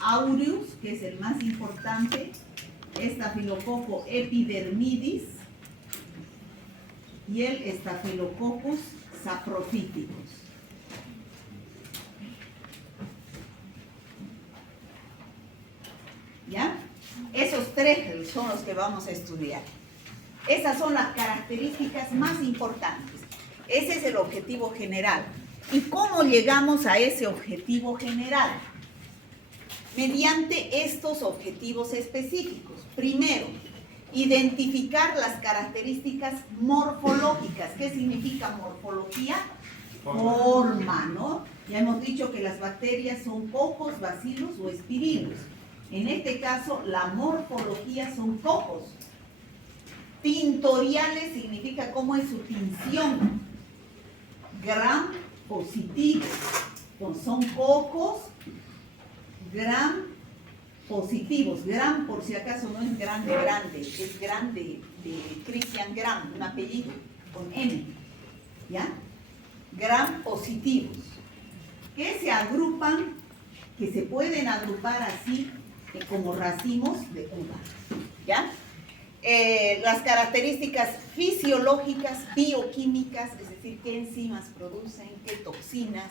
aureus, que es el más importante, Staphylococcus epidermidis y el Staphylococcus saprophyticus. ¿Ya? Esos tres son los que vamos a estudiar. Esas son las características más importantes. Ese es el objetivo general. ¿Y cómo llegamos a ese objetivo general? Mediante estos objetivos específicos. Primero, identificar las características morfológicas. ¿Qué significa morfología? Forma, ¿no? Ya hemos dicho que las bacterias son cocos, bacilos o espirilos. En este caso, la morfología son cocos. Tintoriales significa cómo es su tinción. Gram positivos. Son cocos gram positivos. Gram, por si acaso, no es grande, es grande de Christian Gram, un apellido con N. ¿Ya? Gram positivos. Que se agrupan, que se pueden agrupar así como racimos de uva. ¿Ya? Las características fisiológicas, bioquímicas, es decir, qué enzimas producen, qué toxinas,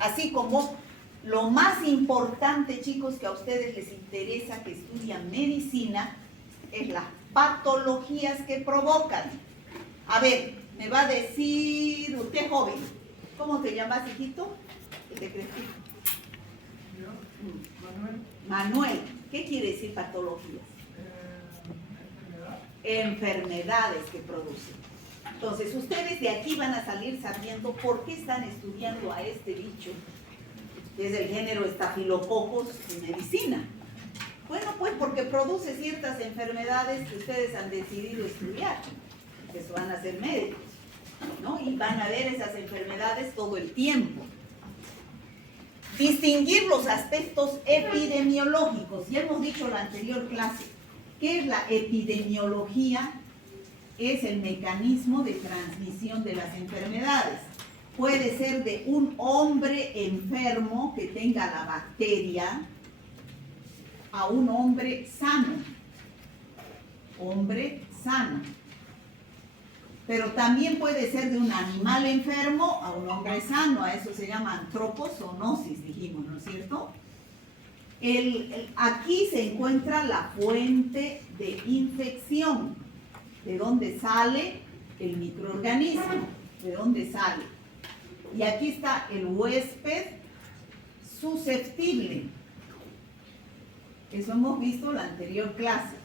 así como lo más importante, chicos, que a ustedes les interesa que estudian medicina, es las patologías que provocan. A ver, me va a decir usted joven, ¿cómo te llamas, hijito? ¿Qué te crees? Manuel, ¿qué quiere decir patologías? Enfermedades que producen. Entonces, ustedes de aquí van a salir sabiendo por qué están estudiando a este bicho, que es del género Staphylococcus en medicina. Bueno, pues porque produce ciertas enfermedades que ustedes han decidido estudiar, que van a ser médicos, ¿no? Y van a ver esas enfermedades todo el tiempo. Distinguir los aspectos epidemiológicos. Ya hemos dicho en la anterior clase, ¿qué es la epidemiología? Es el mecanismo de transmisión de las enfermedades. Puede ser de un hombre enfermo que tenga la bacteria a un hombre sano. Hombre sano. Pero también puede ser de un animal enfermo a un hombre sano. A eso se llama antropozoonosis, dijimos, ¿no es cierto? Aquí se encuentra la fuente de infección. ¿De dónde sale el microorganismo? ¿De dónde sale? Y aquí está el huésped susceptible. Eso hemos visto en la anterior clase.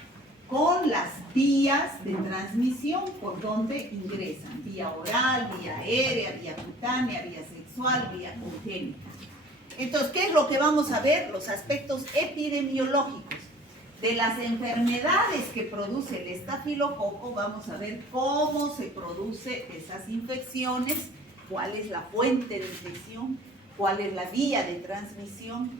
Con las vías de transmisión por donde ingresan. Vía oral, vía aérea, vía cutánea, vía sexual, vía congénita. Entonces, ¿qué es lo que vamos a ver? Los aspectos epidemiológicos. De las enfermedades que produce el estafilococo, vamos a ver cómo se producen esas infecciones, cuál es la fuente de infección, cuál es la vía de transmisión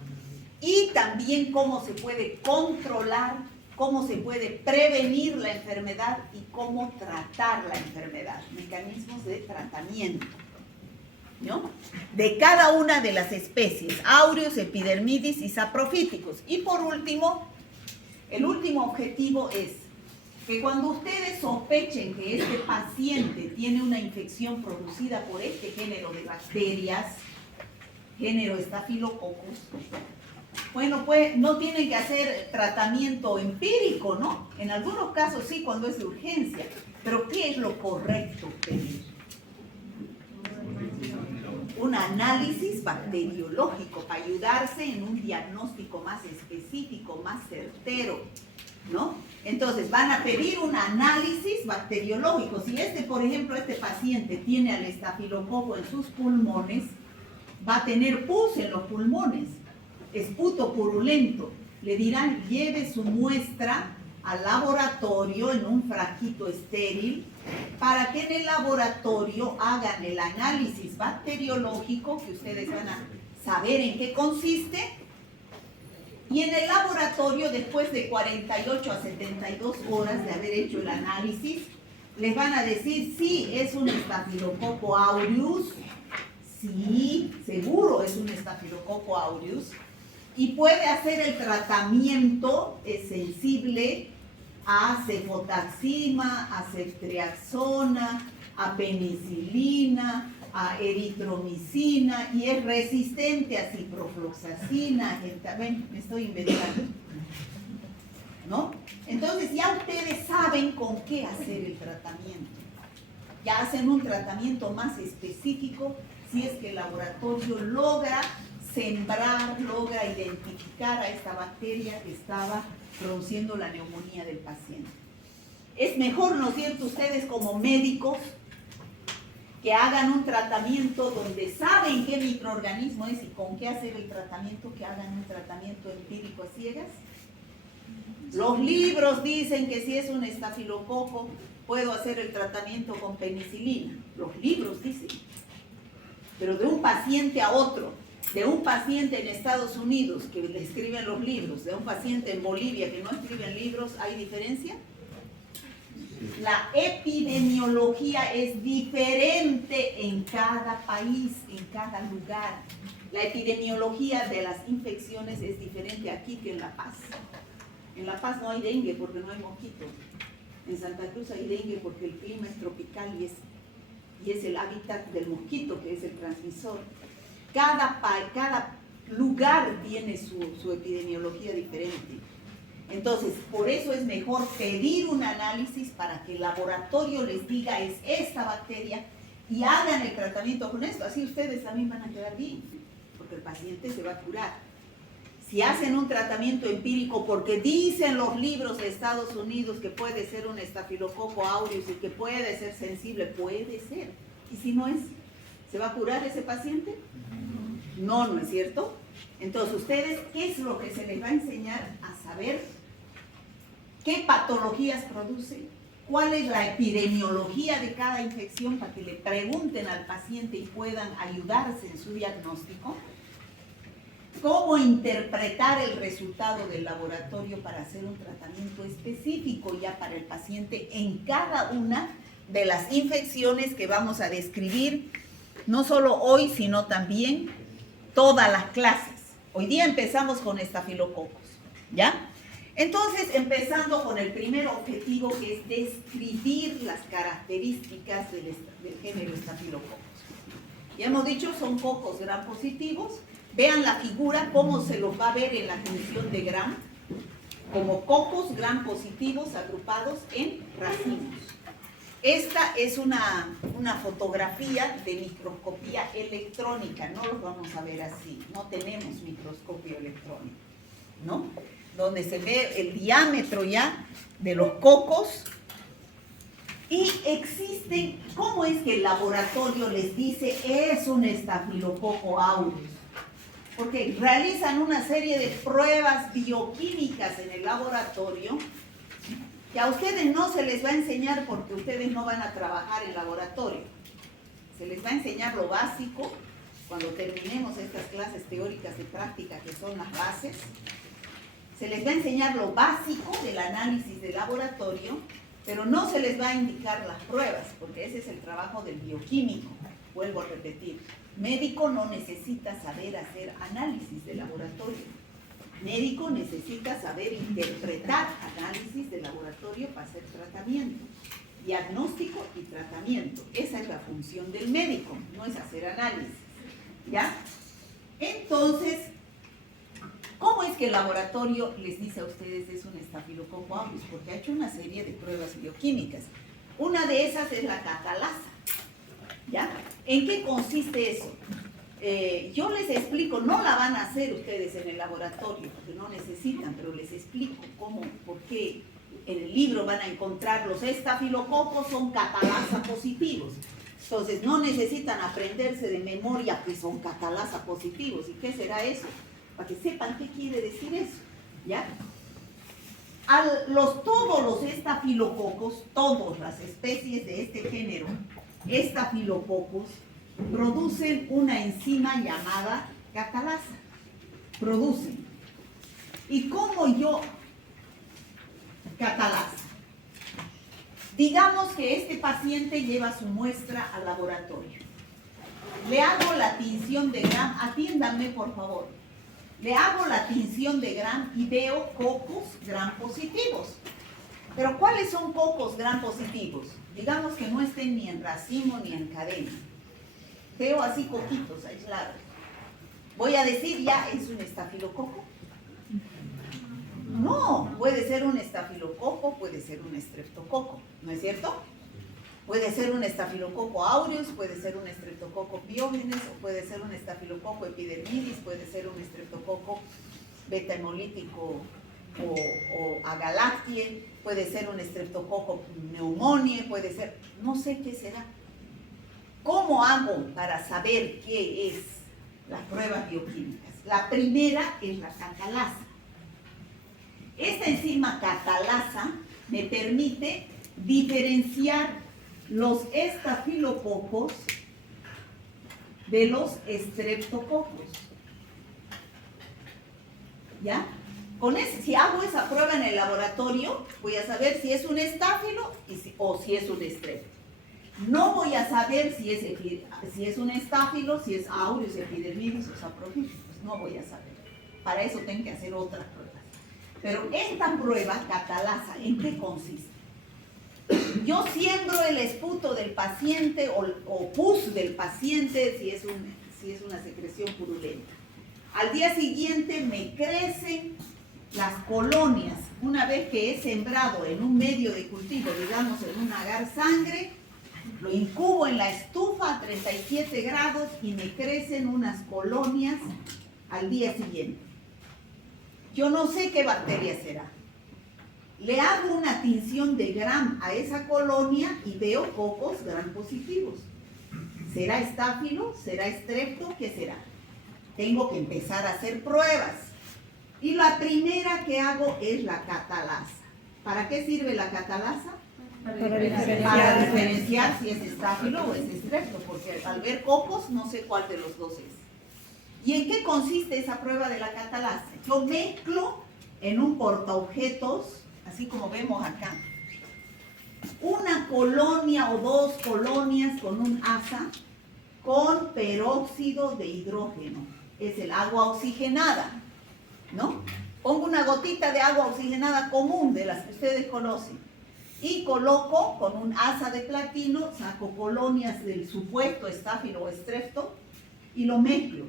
y también cómo se puede controlar, cómo se puede prevenir la enfermedad y cómo tratar la enfermedad, mecanismos de tratamiento, ¿no? De cada una de las especies, aureus, epidermidis y saprophyticus. Y por último, el último objetivo es que cuando ustedes sospechen que este paciente tiene una infección producida por este género de bacterias, género Staphylococcus, bueno, pues no tienen que hacer tratamiento empírico, ¿no? En algunos casos sí, cuando es de urgencia. Pero ¿qué es lo correcto pedir? Un análisis bacteriológico para ayudarse en un diagnóstico más específico, más certero, ¿no? Entonces van a pedir un análisis bacteriológico. Si por ejemplo, este paciente tiene al estafilococo en sus pulmones, va a tener pus en los pulmones, esputo purulento. Le dirán, lleve su muestra al laboratorio en un frasquito estéril para que en el laboratorio hagan el análisis bacteriológico, que ustedes van a saber en qué consiste, y en el laboratorio, después de 48 a 72 horas de haber hecho el análisis, les van a decir si es un Staphylococcus aureus, sí, seguro es un Staphylococcus aureus, y puede hacer el tratamiento sensible a cefotaxima, a ceftriaxona, a penicilina, a eritromicina, y es resistente a ciprofloxacina. Ven, me estoy inventando, ¿no? Entonces ya ustedes saben con qué hacer el tratamiento. Ya hacen un tratamiento más específico si es que el laboratorio logra sembrar, logra identificar a esta bacteria que estaba produciendo la neumonía del paciente. Es mejor, ¿no es cierto?, ustedes como médicos que hagan un tratamiento donde saben qué microorganismo es y con qué hacer el tratamiento, que hagan un tratamiento empírico a ciegas. Los libros dicen que si es un estafilococo puedo hacer el tratamiento con penicilina. Los libros dicen. Pero de un paciente a otro, de un paciente en Estados Unidos que le escriben los libros, de un paciente en Bolivia que no escriben libros, ¿hay diferencia? La epidemiología es diferente en cada país, en cada lugar. La epidemiología de las infecciones es diferente aquí que en La Paz. En La Paz no hay dengue porque no hay mosquitos. En Santa Cruz hay dengue porque el clima es tropical y es el hábitat del mosquito, que es el transmisor. Cada lugar tiene su epidemiología diferente. Entonces, por eso es mejor pedir un análisis para que el laboratorio les diga es esta bacteria y hagan el tratamiento con esto. Así ustedes también van a quedar bien, porque el paciente se va a curar. Si hacen un tratamiento empírico porque dicen los libros de Estados Unidos que puede ser un estafilococo aureus y que puede ser sensible, puede ser. ¿Y si no es? ¿Se va a curar ese paciente? No, ¿no es cierto? Entonces, ustedes, ¿qué es lo que se les va a enseñar? A saber qué patologías produce, cuál es la epidemiología de cada infección para que le pregunten al paciente y puedan ayudarse en su diagnóstico, cómo interpretar el resultado del laboratorio para hacer un tratamiento específico ya para el paciente en cada una de las infecciones que vamos a describir, no solo hoy, sino también todas las clases. Hoy día empezamos con estafilococos, ¿ya? Entonces, empezando con el primer objetivo, que es describir las características del género estafilococos. Ya hemos dicho, son cocos gram positivos. Vean la figura, cómo se los va a ver en la función de gram, como cocos gram positivos agrupados en racimos. Esta es una fotografía de microscopía electrónica, no los vamos a ver así, no tenemos microscopio electrónico, ¿no? Donde se ve el diámetro ya de los cocos. Y existen, ¿cómo es que el laboratorio les dice es un estafilococo aureus? Porque realizan una serie de pruebas bioquímicas en el laboratorio que a ustedes no se les va a enseñar porque ustedes no van a trabajar en laboratorio. Se les va a enseñar lo básico cuando terminemos estas clases teóricas y prácticas que son las bases. Se les va a enseñar lo básico del análisis de laboratorio, pero no se les va a indicar las pruebas, porque ese es el trabajo del bioquímico. Vuelvo a repetir, médico no necesita saber hacer análisis de laboratorio. Médico necesita saber interpretar análisis de laboratorio para hacer tratamiento. Diagnóstico y tratamiento. Esa es la función del médico, no es hacer análisis. ¿Ya? Entonces, ¿cómo es que el laboratorio les dice a ustedes es un estafilococo aureus? Porque ha hecho una serie de pruebas bioquímicas. Una de esas es la catalasa. ¿Ya? ¿En qué consiste eso? Yo les explico, no la van a hacer ustedes en el laboratorio, porque no necesitan, pero les explico cómo, por qué en el libro van a encontrar los estafilococos son catalasa positivos. Entonces, no necesitan aprenderse de memoria que son catalasa positivos. ¿Y qué será eso? Para que sepan qué quiere decir eso, ¿ya? Todos los estafilococos, todas las especies de este género, estafilococos, producen una enzima llamada catalasa. Producen. ¿Y cómo yo catalasa? Digamos que este paciente lleva su muestra al laboratorio. Le hago la tinción de gram. Atiéndanme, por favor. Le hago la tinción de Gram y veo cocos Gram positivos. Pero ¿cuáles son cocos Gram positivos? Digamos que no estén ni en racimo ni en cadena. Veo así coquitos aislados. Voy a decir, ya es un estafilococo. No, puede ser un estafilococo, puede ser un estreptococo, ¿no es cierto? Puede ser un estafilococo aureus, puede ser un estreptococo piógenes, o puede ser un estafilococo epidermidis, puede ser un estreptococo beta hemolítico o agalactie, puede ser un estreptococo pneumoniae, puede ser, no sé qué será. ¿Cómo hago para saber qué es las pruebas bioquímicas? La primera es la catalasa. Esta enzima catalasa me permite diferenciar los estafilococos de los estreptococos. ¿Ya? Si hago esa prueba en el laboratorio, voy a saber si es un estáfilo o si es un estrepto. No voy a saber si es un estáfilo, si es aureus, epidermidis o saprofíticos. No voy a saber. Para eso tengo que hacer otras pruebas. Pero esta prueba catalasa, ¿en qué consiste? Yo siembro el esputo del paciente o pus del paciente si es una secreción purulenta. Al día siguiente me crecen las colonias. Una vez que he sembrado en un medio de cultivo, digamos en un agar sangre, lo incubo en la estufa a 37 grados y me crecen unas colonias al día siguiente. Yo no sé qué bacteria será. Le hago una tinción de Gram a esa colonia y veo cocos Gram positivos. ¿Será estáfilo? ¿Será estrepto? ¿Qué será? Tengo que empezar a hacer pruebas. Y la primera que hago es la catalasa. ¿Para qué sirve la catalasa? Para diferenciar si es estáfilo o es estrepto, porque al ver cocos no sé cuál de los dos es. ¿Y en qué consiste esa prueba de la catalasa? Yo mezclo en un portaobjetos, así como vemos acá, una colonia o dos colonias con un asa con peróxido de hidrógeno. Es el agua oxigenada, ¿no? Pongo una gotita de agua oxigenada común de las que ustedes conocen y coloco con un asa de platino, saco colonias del supuesto estáfilo o estrepto y lo mezclo.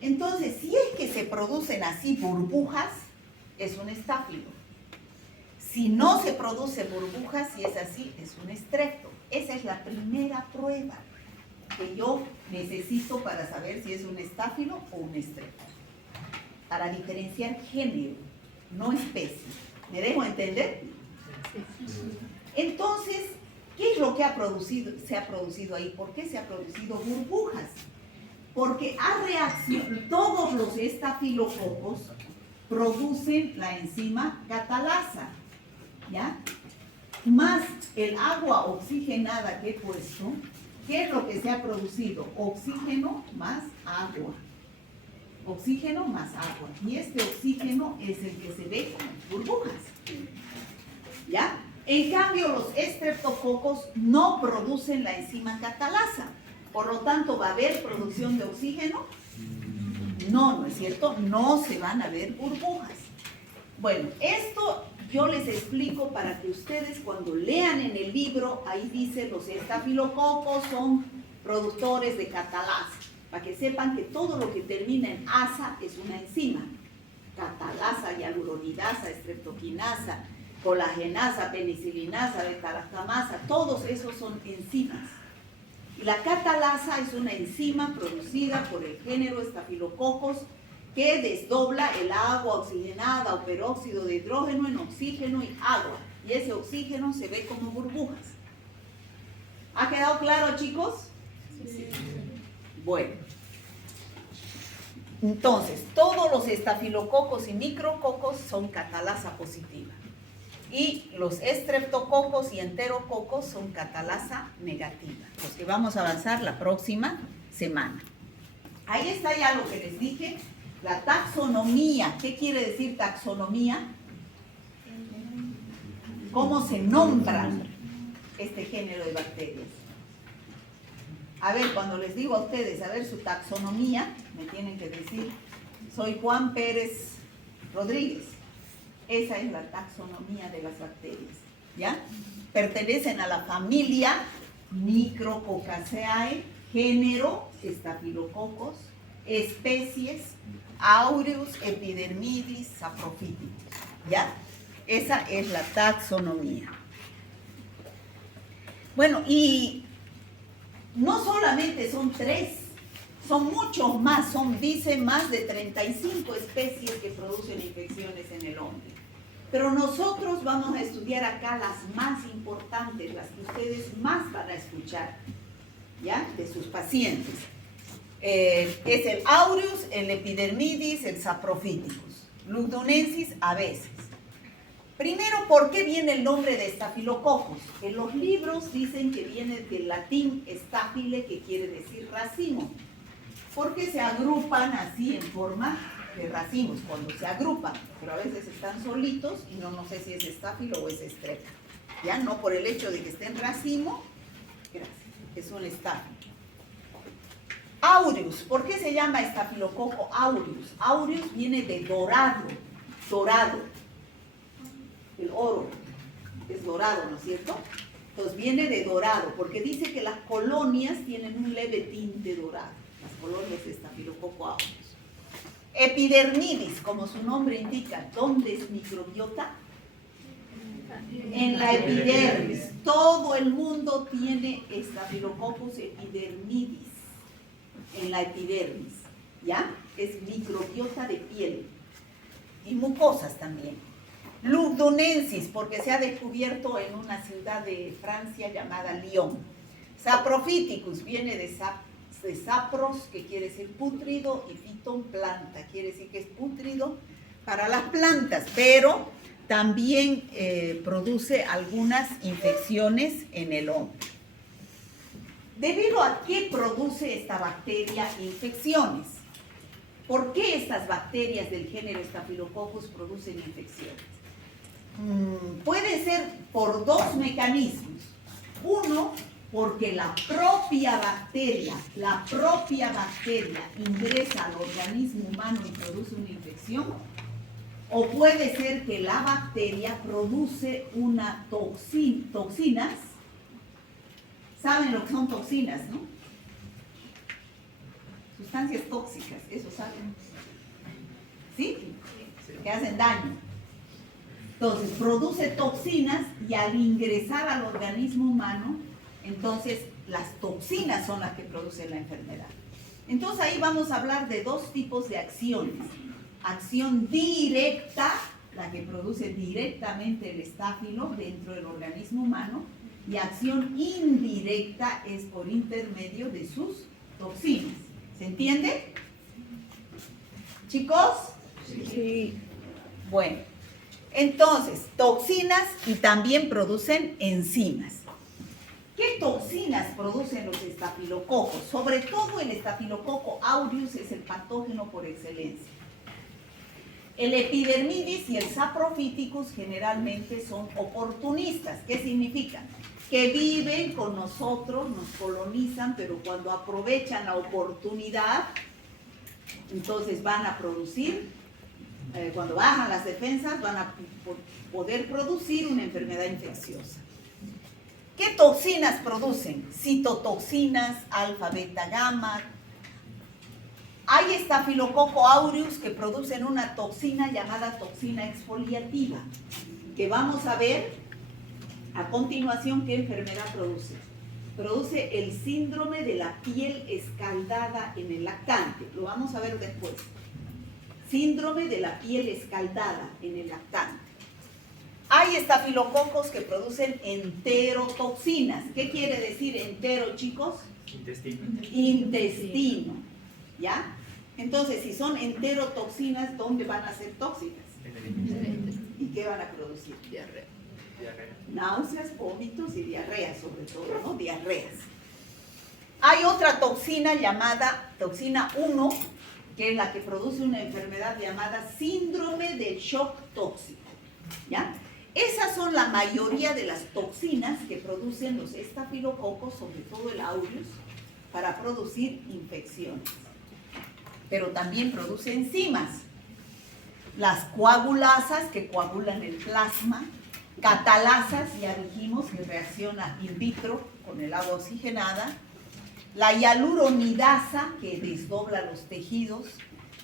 Entonces, si es que se producen así burbujas, es un estáfilo. Si no se produce burbujas, si es así, es un estrepto. Esa es la primera prueba que yo necesito para saber si es un estáfilo o un estrepto. Para diferenciar género, no especie. ¿Me dejo entender? Entonces, ¿qué es lo que se ha producido ahí? ¿Por qué se ha producido burbujas? Porque a reacción, todos los estafilococos producen la enzima catalasa, ¿ya? Más el agua oxigenada que he puesto, ¿qué es lo que se ha producido? Oxígeno más agua. Oxígeno más agua. Y este oxígeno es el que se ve como burbujas, ¿ya? En cambio, los estreptococos no producen la enzima catalasa. Por lo tanto, ¿va a haber producción de oxígeno? No, ¿no es cierto? No se van a ver burbujas. Bueno, esto yo les explico para que ustedes cuando lean en el libro, ahí dice los estafilococos son productores de catalasa, para que sepan que todo lo que termina en asa es una enzima. Catalasa, hialuronidasa, estreptoquinasa, colagenasa, penicilinasa, beta-lactamasa, todos esos son enzimas. Y la catalasa es una enzima producida por el género Staphylococcus que desdobla el agua oxigenada o peróxido de hidrógeno en oxígeno y agua. Y ese oxígeno se ve como burbujas. ¿Ha quedado claro, chicos? Sí. Bueno. Entonces, todos los estafilococos y micrococos son catalasa positiva. Y los estreptococos y enterococos son catalasa negativa, los que vamos a avanzar la próxima semana. Ahí está ya lo que les dije, la taxonomía. ¿Qué quiere decir taxonomía? ¿Cómo se nombra este género de bacterias? A ver, cuando les digo a ustedes, a ver su taxonomía, me tienen que decir Soy Juan Pérez Rodríguez. Esa es la taxonomía de las bacterias, ¿ya? Pertenecen a la familia Micrococcaceae, género Staphylococcus, especies Aureus, Epidermidis, Saprophyticus, ¿ya? Esa es la taxonomía. Bueno, y no solamente son 3, son muchos más, dice más de 35 especies que producen infecciones en el hombre. Pero nosotros vamos a estudiar acá las más importantes, las que ustedes más van a escuchar, ¿ya? De sus pacientes. Es el Aureus, el Epidermidis, el Saprophyticus, Lugdunensis a veces. Primero, ¿por qué viene el nombre de Staphylococcus? En los libros dicen que viene del latín staphyle, que quiere decir racimo, porque se agrupan así en forma de racimos, cuando se agrupan, pero a veces están solitos y no sé si es estáfilo o es estrella. Ya no por el hecho de que esté en racimo, gracias, es un estáfilo. Aureus, ¿por qué se llama Staphylococcus aureus? Aureus viene de dorado, dorado. El oro es dorado, ¿no es cierto? Entonces viene de dorado, porque dice que las colonias tienen un leve tinte dorado, las colonias de Staphylococcus aureus. Epidermidis, como su nombre indica, ¿dónde es microbiota? En la epidermis. Todo el mundo tiene Staphylococcus epidermidis en la epidermis, ¿ya? Es microbiota de piel y mucosas también. Lugdunensis, porque se ha descubierto en una ciudad de Francia llamada Lyon. Saprophyticus viene de sapros, que quiere decir pútrido, y phyton, planta, quiere decir que es pútrido para las plantas, pero también produce algunas infecciones en el hombre. ¿Debido a qué produce esta bacteria infecciones? ¿Por qué estas bacterias del género Staphylococcus producen infecciones? Puede ser por 2 mecanismos. Uno, porque la propia bacteria ingresa al organismo humano y produce una infección, o puede ser que la bacteria produce una toxinas. ¿Saben lo que son toxinas, no? Sustancias tóxicas, eso saben. ¿Sí? Que hacen daño. Entonces, produce toxinas y al ingresar al organismo humano, entonces las toxinas son las que producen la enfermedad. Entonces ahí vamos a hablar de 2 tipos de acciones. Acción directa, la que produce directamente el estáfilo dentro del organismo humano, y acción indirecta es por intermedio de sus toxinas. ¿Se entiende? ¿Chicos? Sí. Bueno, entonces, toxinas y también producen enzimas. ¿Qué toxinas producen los estafilococos? Sobre todo el Staphylococcus aureus es el patógeno por excelencia. El Epidermidis y el Saprophyticus generalmente son oportunistas. ¿Qué significa? Que viven con nosotros, nos colonizan, pero cuando aprovechan la oportunidad, entonces van a producir, cuando bajan las defensas, van a poder producir una enfermedad infecciosa. ¿Qué toxinas producen? Citotoxinas, alfa, beta, gamma. Hay Staphylococcus aureus que producen una toxina llamada toxina exfoliativa, que vamos a ver a continuación qué enfermedad produce. Produce el síndrome de la piel escaldada en el lactante. Lo vamos a ver después. Síndrome de la piel escaldada en el lactante. Hay estafilococos que producen enterotoxinas. ¿Qué quiere decir entero, chicos? Intestino. Intestino. ¿Ya? Entonces, si son enterotoxinas, ¿dónde van a ser tóxicas? ¿Y qué van a producir? Diarrea. Náuseas, vómitos y diarrea, sobre todo, ¿no? Diarreas. Hay otra toxina llamada toxina 1, que es la que produce una enfermedad llamada síndrome del shock tóxico. ¿Ya? Esas son la mayoría de las toxinas que producen los estafilococos, sobre todo el aureus, para producir infecciones. pero también produce enzimas. Las coagulasas, que coagulan el plasma, catalasas, ya dijimos, que reacciona in vitro con el agua oxigenada, la hialuronidasa, que desdobla los tejidos,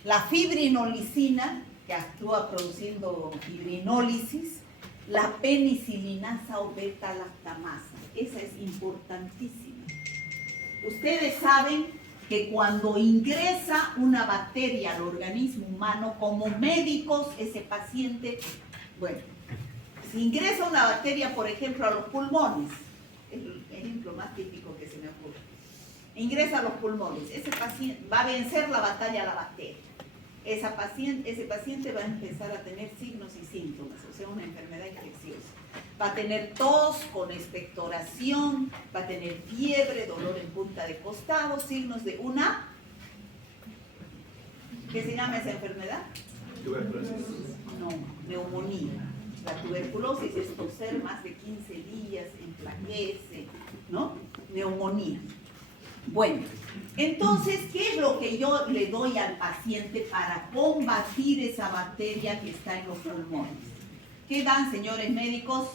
la fibrinolicina, que actúa produciendo fibrinólisis, la penicilinasa o beta-lactamasa. Esa es importantísima. Ustedes saben que cuando ingresa una bacteria al organismo humano, como médicos, ese paciente, bueno, si ingresa una bacteria, por ejemplo, a los pulmones, el ejemplo más típico que se me ocurre, ingresa a los pulmones, ese paciente va a vencer la batalla a la bacteria. Ese paciente va a empezar a tener signos y síntomas, o sea, una enfermedad infecciosa. Va a tener tos con expectoración, va a tener fiebre, dolor en punta de costado, signos de una... ¿Qué se llama esa enfermedad? Tuberculosis. No, neumonía. La tuberculosis es toser más de 15 días, enflaquece, ¿no? Neumonía. Bueno, entonces, ¿qué es lo que yo le doy al paciente para combatir esa bacteria que está en los pulmones? ¿Qué dan, señores médicos?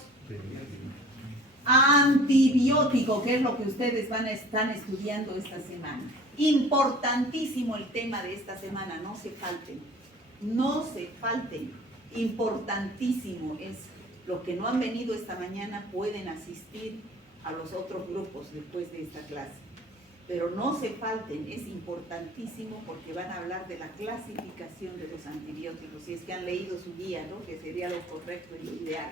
Antibiótico, que es lo que ustedes están estudiando esta semana. Importantísimo el tema de esta semana, no se falten. No se falten. Importantísimo es. Los que no han venido esta mañana pueden asistir a los otros grupos después de esta clase. Pero no se falten, es importantísimo porque van a hablar de la clasificación de los antibióticos, si es que han leído su guía, ¿no? Que sería lo correcto y lo ideal.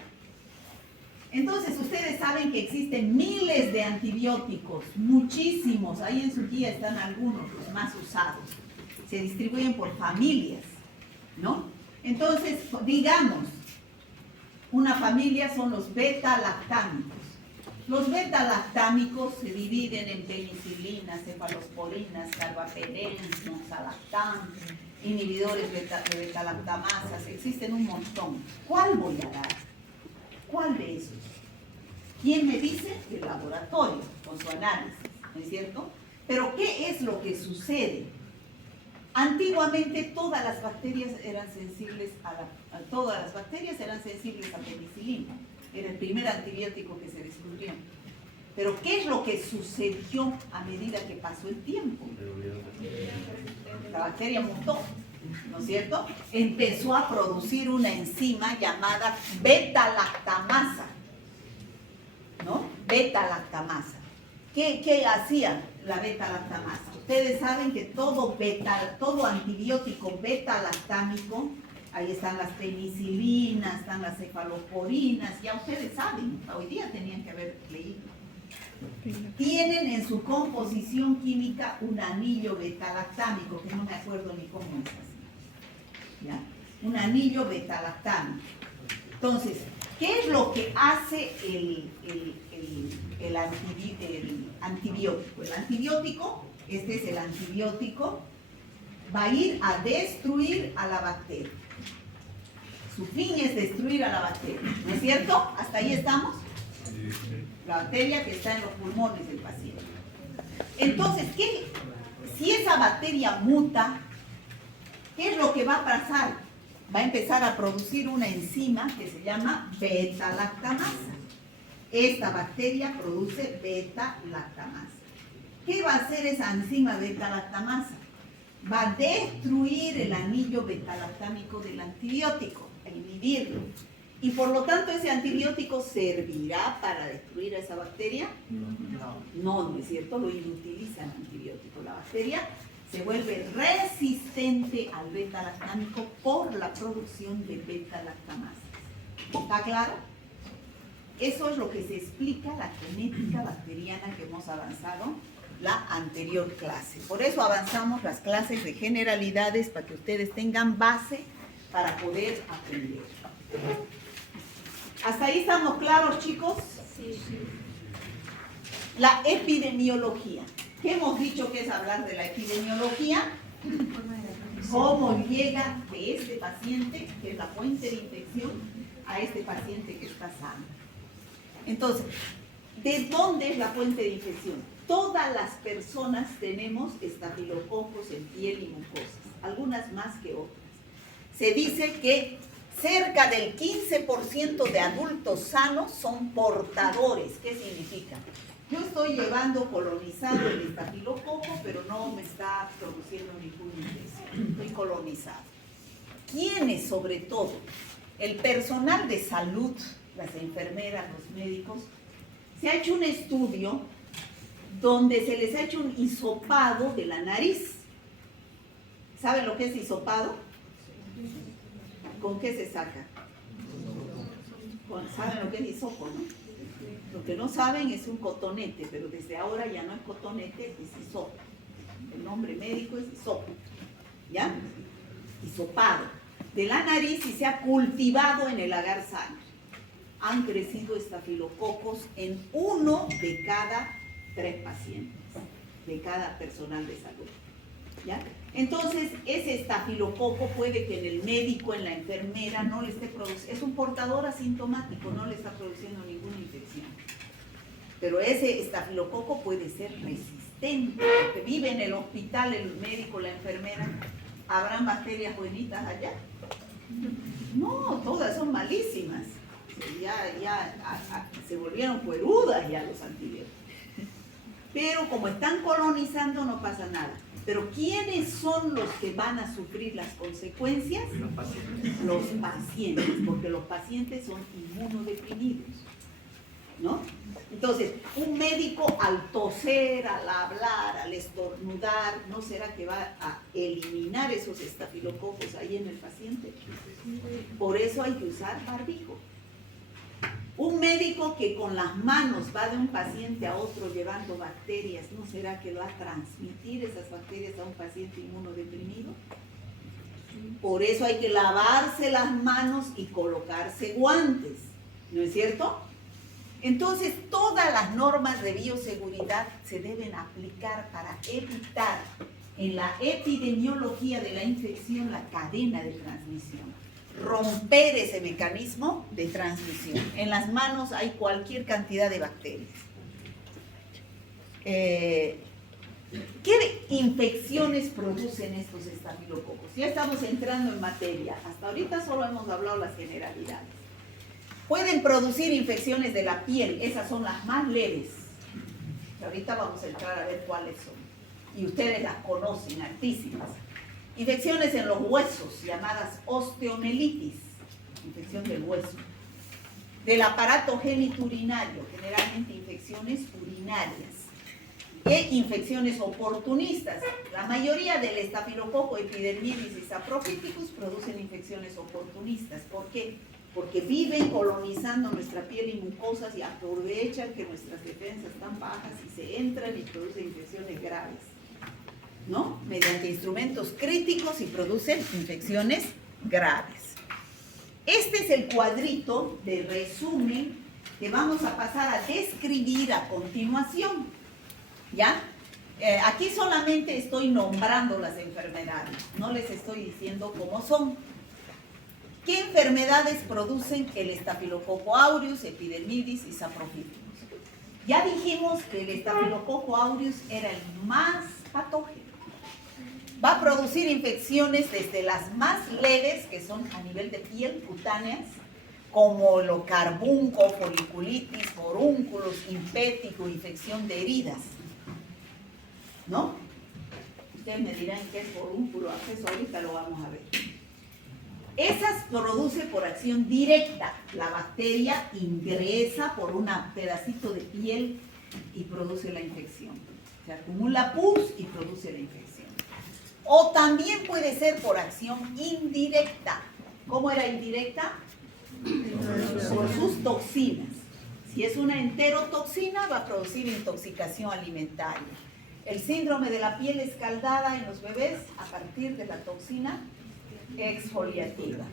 Entonces, ustedes saben que existen miles de antibióticos, muchísimos, ahí en su guía están algunos, los más usados. Se distribuyen por familias, ¿no? Entonces, digamos, una familia son los beta-lactámicos. Los beta-lactámicos se dividen en penicilinas, cefalosporinas, carbapenems, monsalactam, inhibidores de beta-lactamasas, existen un montón. ¿Cuál voy a dar? ¿Cuál de esos? ¿Quién me dice? El laboratorio, con su análisis, ¿no es cierto? Pero ¿qué es lo que sucede? Antiguamente todas las bacterias eran sensibles a penicilina. Era el primer antibiótico que se descubrió. Pero ¿qué es lo que sucedió a medida que pasó el tiempo? La bacteria mutó, ¿no es cierto? Empezó a producir una enzima llamada beta-lactamasa, ¿no? Beta-lactamasa. ¿Qué hacía la beta-lactamasa? Ustedes saben que todo antibiótico beta-lactámico, ahí están las penicilinas, están las cefalosporinas, ya ustedes saben, hoy día tenían que haber leído. Tienen en su composición química un anillo beta-lactámico, que no me acuerdo ni cómo es así. ¿Ya? Un anillo beta-lactámico. Entonces, ¿qué es lo que hace el antibiótico? El antibiótico, este es el antibiótico, va a ir a destruir a la bacteria. Su fin es destruir a la bacteria, ¿no es cierto? ¿Hasta ahí estamos? La bacteria que está en los pulmones del paciente. Entonces, si esa bacteria muta, ¿qué es lo que va a pasar? Va a empezar a producir una enzima que se llama beta-lactamasa. Esta bacteria produce beta-lactamasa. ¿Qué va a hacer esa enzima beta-lactamasa? Va a destruir el anillo beta-lactámico del antibiótico, a inhibirlo. Y por lo tanto, ¿ese antibiótico servirá para destruir a esa bacteria? No, es cierto, lo inutiliza el antibiótico. La bacteria se vuelve resistente al beta-lactámico por la producción de beta-lactamasas. ¿Está claro? Eso es lo que se explica la genética bacteriana que hemos avanzado la anterior clase. Por eso avanzamos las clases de generalidades para que ustedes tengan base para poder aprender. ¿Hasta ahí estamos claros, chicos? Sí. La epidemiología. ¿Qué hemos dicho que es hablar de la epidemiología? ¿Cómo llega de este paciente, que es la fuente de infección, a este paciente que está sano? Entonces, ¿de dónde es la fuente de infección? Todas las personas tenemos estafilococos en piel y mucosas. algunas más que otras. Se dice que cerca del 15% de adultos sanos son portadores. ¿Qué significa? Yo estoy colonizado el estafilococo, pero no me está produciendo ninguna infección. Estoy colonizado. ¿Quiénes, sobre todo? El personal de salud, las enfermeras, los médicos, se ha hecho un estudio donde se les ha hecho un hisopado de la nariz. ¿Saben lo que es hisopado? ¿Con qué se saca? ¿Saben lo que es hisopo, no? Lo que no saben es un cotonete, pero desde ahora ya no es cotonete, es hisopo. El nombre médico es hisopo, ¿ya? Hisopado de la nariz y se ha cultivado en el agar sangre. Han crecido estafilococos en 1 de cada 3 pacientes, de cada personal de salud, ¿ya? Entonces, ese estafilococo puede que en el médico, en la enfermera, no le esté produciendo, es un portador asintomático, no le está produciendo ninguna infección. Pero ese estafilococo puede ser resistente, porque vive en el hospital, el médico, la enfermera. ¿Habrán bacterias buenitas allá? No, todas son malísimas. Ya se volvieron cuerudas ya los antibióticos. Pero como están colonizando no pasa nada. Pero ¿quiénes son los que van a sufrir las consecuencias? Los pacientes, porque los pacientes son inmunodeprimidos, ¿no? Entonces, un médico al toser, al hablar, al estornudar, ¿no será que va a eliminar esos estafilococos ahí en el paciente? Por eso hay que usar barbijo. Un médico que con las manos va de un paciente a otro llevando bacterias, ¿no será que va a transmitir esas bacterias a un paciente inmunodeprimido? Por eso hay que lavarse las manos y colocarse guantes, ¿no es cierto? Entonces, todas las normas de bioseguridad se deben aplicar para evitar en la epidemiología de la infección la cadena de transmisión. Romper ese mecanismo de transmisión. En las manos hay cualquier cantidad de bacterias. ¿Qué infecciones producen estos estafilococos? Ya estamos entrando en materia. Hasta ahorita solo hemos hablado las generalidades. Pueden producir infecciones de la piel, esas son las más leves. Ahorita vamos a entrar a ver cuáles son. Y ustedes las conocen, altísimas. Infecciones en los huesos, llamadas osteomelitis, infección del hueso. Del aparato geniturinario, generalmente infecciones urinarias. E infecciones oportunistas. La mayoría del estafilococo epidermidis y saprophyticus producen infecciones oportunistas. ¿Por qué? Porque viven colonizando nuestra piel y mucosas y aprovechan que nuestras defensas están bajas y se entran y producen infecciones graves, ¿no? Mediante instrumentos críticos y producen infecciones graves. Este es el cuadrito de resumen que vamos a pasar a describir a continuación, ¿ya? Aquí solamente estoy nombrando las enfermedades, no les estoy diciendo cómo son. ¿Qué enfermedades producen el estafilococo aureus, epidermidis y saprophyticus? Ya dijimos que el estafilococo aureus era el más patógeno. Va a producir infecciones desde las más leves, que son a nivel de piel, cutáneas, como lo carbunco, foliculitis, forúnculos, impético, infección de heridas, ¿no? Ustedes me dirán qué es forúnculo, eso ahorita lo vamos a ver. Esas produce por acción directa. La bacteria ingresa por un pedacito de piel y produce la infección. Se acumula pus y produce la infección. O también puede ser por acción indirecta. ¿Cómo era indirecta? Por sus toxinas. Si es una enterotoxina, va a producir intoxicación alimentaria. El síndrome de la piel escaldada en los bebés a partir de la toxina exfoliativa.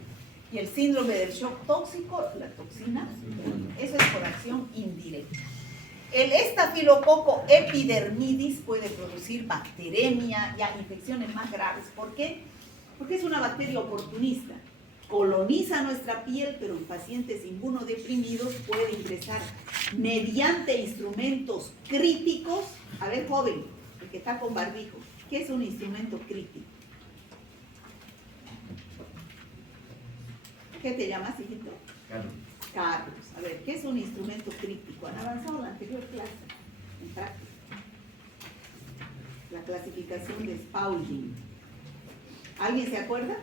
Y el síndrome del shock tóxico, la toxina, eso es por acción indirecta. El estafilococo epidermidis puede producir bacteremia, ya infecciones más graves. ¿Por qué? Porque es una bacteria oportunista. Coloniza nuestra piel, pero en pacientes inmunodeprimidos puede ingresar mediante instrumentos críticos. A ver, joven, el que está con barbijo, ¿qué es un instrumento crítico? ¿Qué te llamas, hijito? Carlos. Carlos. A ver, ¿qué es un instrumento críptico? Han avanzado en la anterior clase, en práctica. La clasificación de Spaulding. ¿Alguien se acuerda?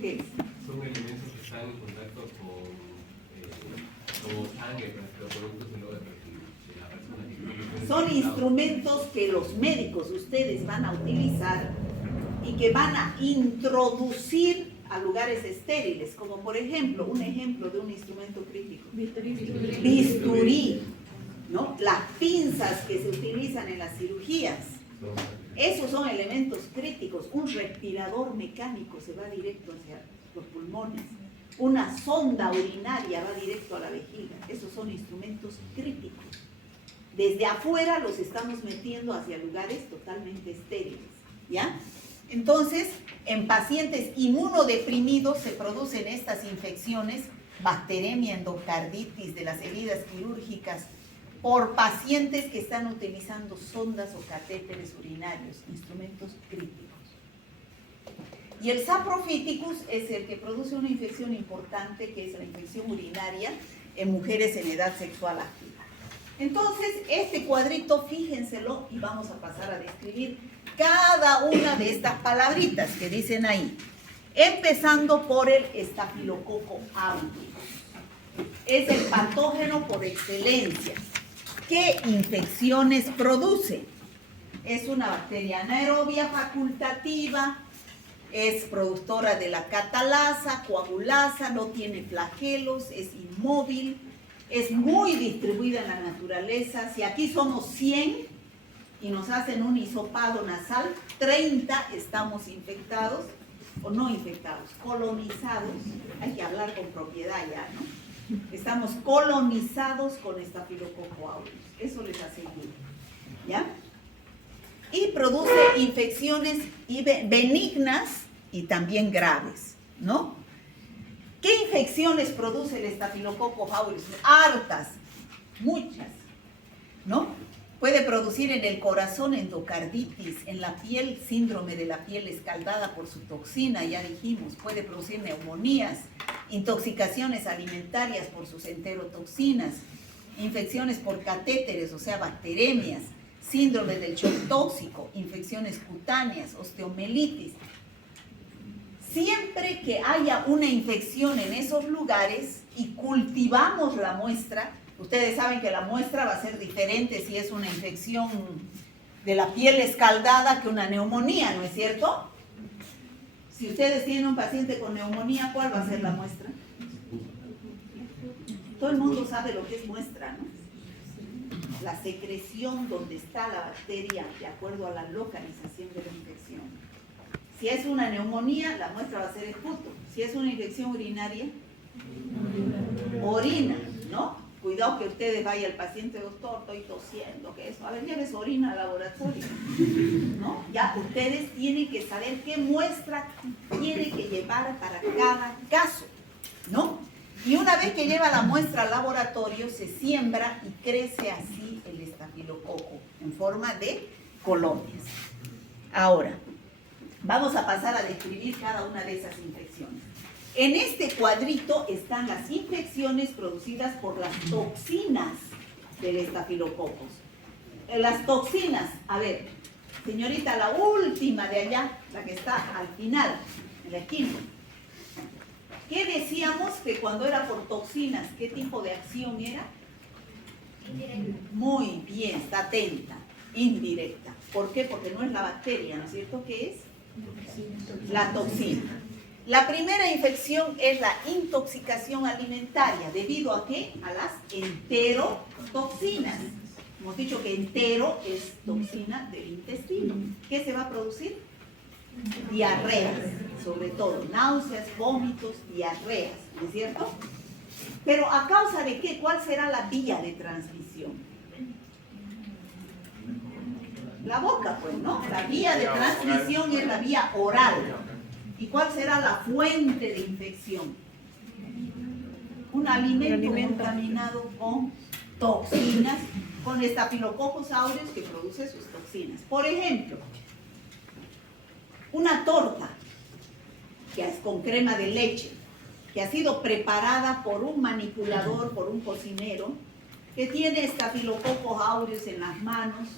¿Qué es? Son elementos que están en contacto como sangre, los productos de la persona. Son instrumentos que los médicos ustedes van a utilizar y que van a introducir a lugares estériles, como por ejemplo, un ejemplo de un instrumento crítico. Bisturí, ¿no? Las pinzas que se utilizan en las cirugías. Esos son elementos críticos. Un respirador mecánico se va directo hacia los pulmones. Una sonda urinaria va directo a la vejiga. Esos son instrumentos críticos. Desde afuera los estamos metiendo hacia lugares totalmente estériles, ¿ya? Entonces, en pacientes inmunodeprimidos se producen estas infecciones, bacteremia, endocarditis de las heridas quirúrgicas, por pacientes que están utilizando sondas o catéteres urinarios, instrumentos críticos. Y el saprofíticus es el que produce una infección importante, que es la infección urinaria en mujeres en edad sexual activa. Entonces, este cuadrito, fíjenselo y vamos a pasar a describir cada una de estas palabritas que dicen ahí. Empezando por el estafilococo aureus. Es el patógeno por excelencia. ¿Qué infecciones produce? Es una bacteria anaerobia facultativa, es productora de la catalasa, coagulasa, no tiene flagelos, es inmóvil, es muy distribuida en la naturaleza. Si aquí somos 100 y nos hacen un hisopado nasal, 30 estamos infectados o no infectados, colonizados. Hay que hablar con propiedad ya, ¿no? Estamos colonizados con estafilococo aureus. Eso les aseguro, ¿ya? Y produce infecciones benignas y también graves, ¿no? ¿Qué infecciones produce el estafilococo aureus? Hartas, muchas, ¿no? Puede producir en el corazón endocarditis, en la piel síndrome de la piel escaldada por su toxina, ya dijimos. Puede producir neumonías, intoxicaciones alimentarias por sus enterotoxinas, infecciones por catéteres, o sea, bacteremias, síndrome del shock tóxico, infecciones cutáneas, osteomelitis. Siempre que haya una infección en esos lugares y cultivamos la muestra, ustedes saben que la muestra va a ser diferente si es una infección de la piel escaldada que una neumonía, ¿no es cierto? Si ustedes tienen un paciente con neumonía, ¿cuál va a ser la muestra? Todo el mundo sabe lo que es muestra, ¿no? La secreción donde está la bacteria de acuerdo a la localización de la infección. Si es una neumonía, la muestra va a ser esputo. Si es una infección urinaria, orina, ¿no? Cuidado que ustedes vayan al paciente, doctor, estoy tosiendo, que eso. A ver, lleve su orina al laboratorio, ¿no? Ya ustedes tienen que saber qué muestra tiene que llevar para cada caso, ¿no? Y una vez que lleva la muestra al laboratorio, se siembra y crece así el estafilococo en forma de colonias. Ahora, vamos a pasar a describir cada una de esas infecciones. En este cuadrito están las infecciones producidas por las toxinas del estafilococos. Las toxinas, a ver, señorita, la última de allá, la que está al final, en la esquina. ¿Qué decíamos que cuando era por toxinas, qué tipo de acción era? Indirecta. Muy bien, está atenta, indirecta. ¿Por qué? Porque no es la bacteria, ¿no es cierto? ¿Qué es? La toxina. La primera infección es la intoxicación alimentaria. ¿Debido a qué? A las enterotoxinas. Hemos dicho que entero es toxina del intestino. ¿Qué se va a producir? Diarreas, sobre todo, náuseas, vómitos, diarreas, ¿no es cierto? Pero ¿a causa de qué? ¿Cuál será la vía de transmisión? La boca, pues, ¿no? La vía de transmisión es la vía oral. ¿Y cuál será la fuente de infección? Un alimento contaminado con toxinas, con estafilococcus aureus que produce sus toxinas. Por ejemplo, una torta que es con crema de leche, que ha sido preparada por un manipulador, por un cocinero, que tiene Staphylococcus aureus en las manos,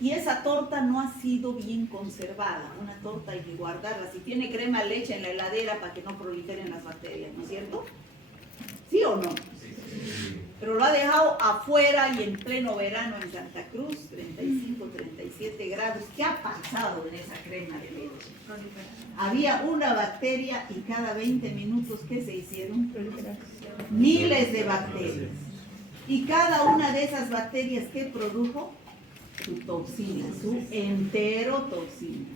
y esa torta no ha sido bien conservada. Una torta hay que guardarla. Si tiene crema de leche en la heladera para que no proliferen las bacterias, ¿no es cierto? ¿Sí o no? Pero lo ha dejado afuera y en pleno verano en Santa Cruz, 35, 37 grados. ¿Qué ha pasado en esa crema de leche? Había una bacteria y cada 20 minutos, ¿qué se hicieron? Miles de bacterias. Y cada una de esas bacterias, ¿qué produjo? Su toxina, su enterotoxina.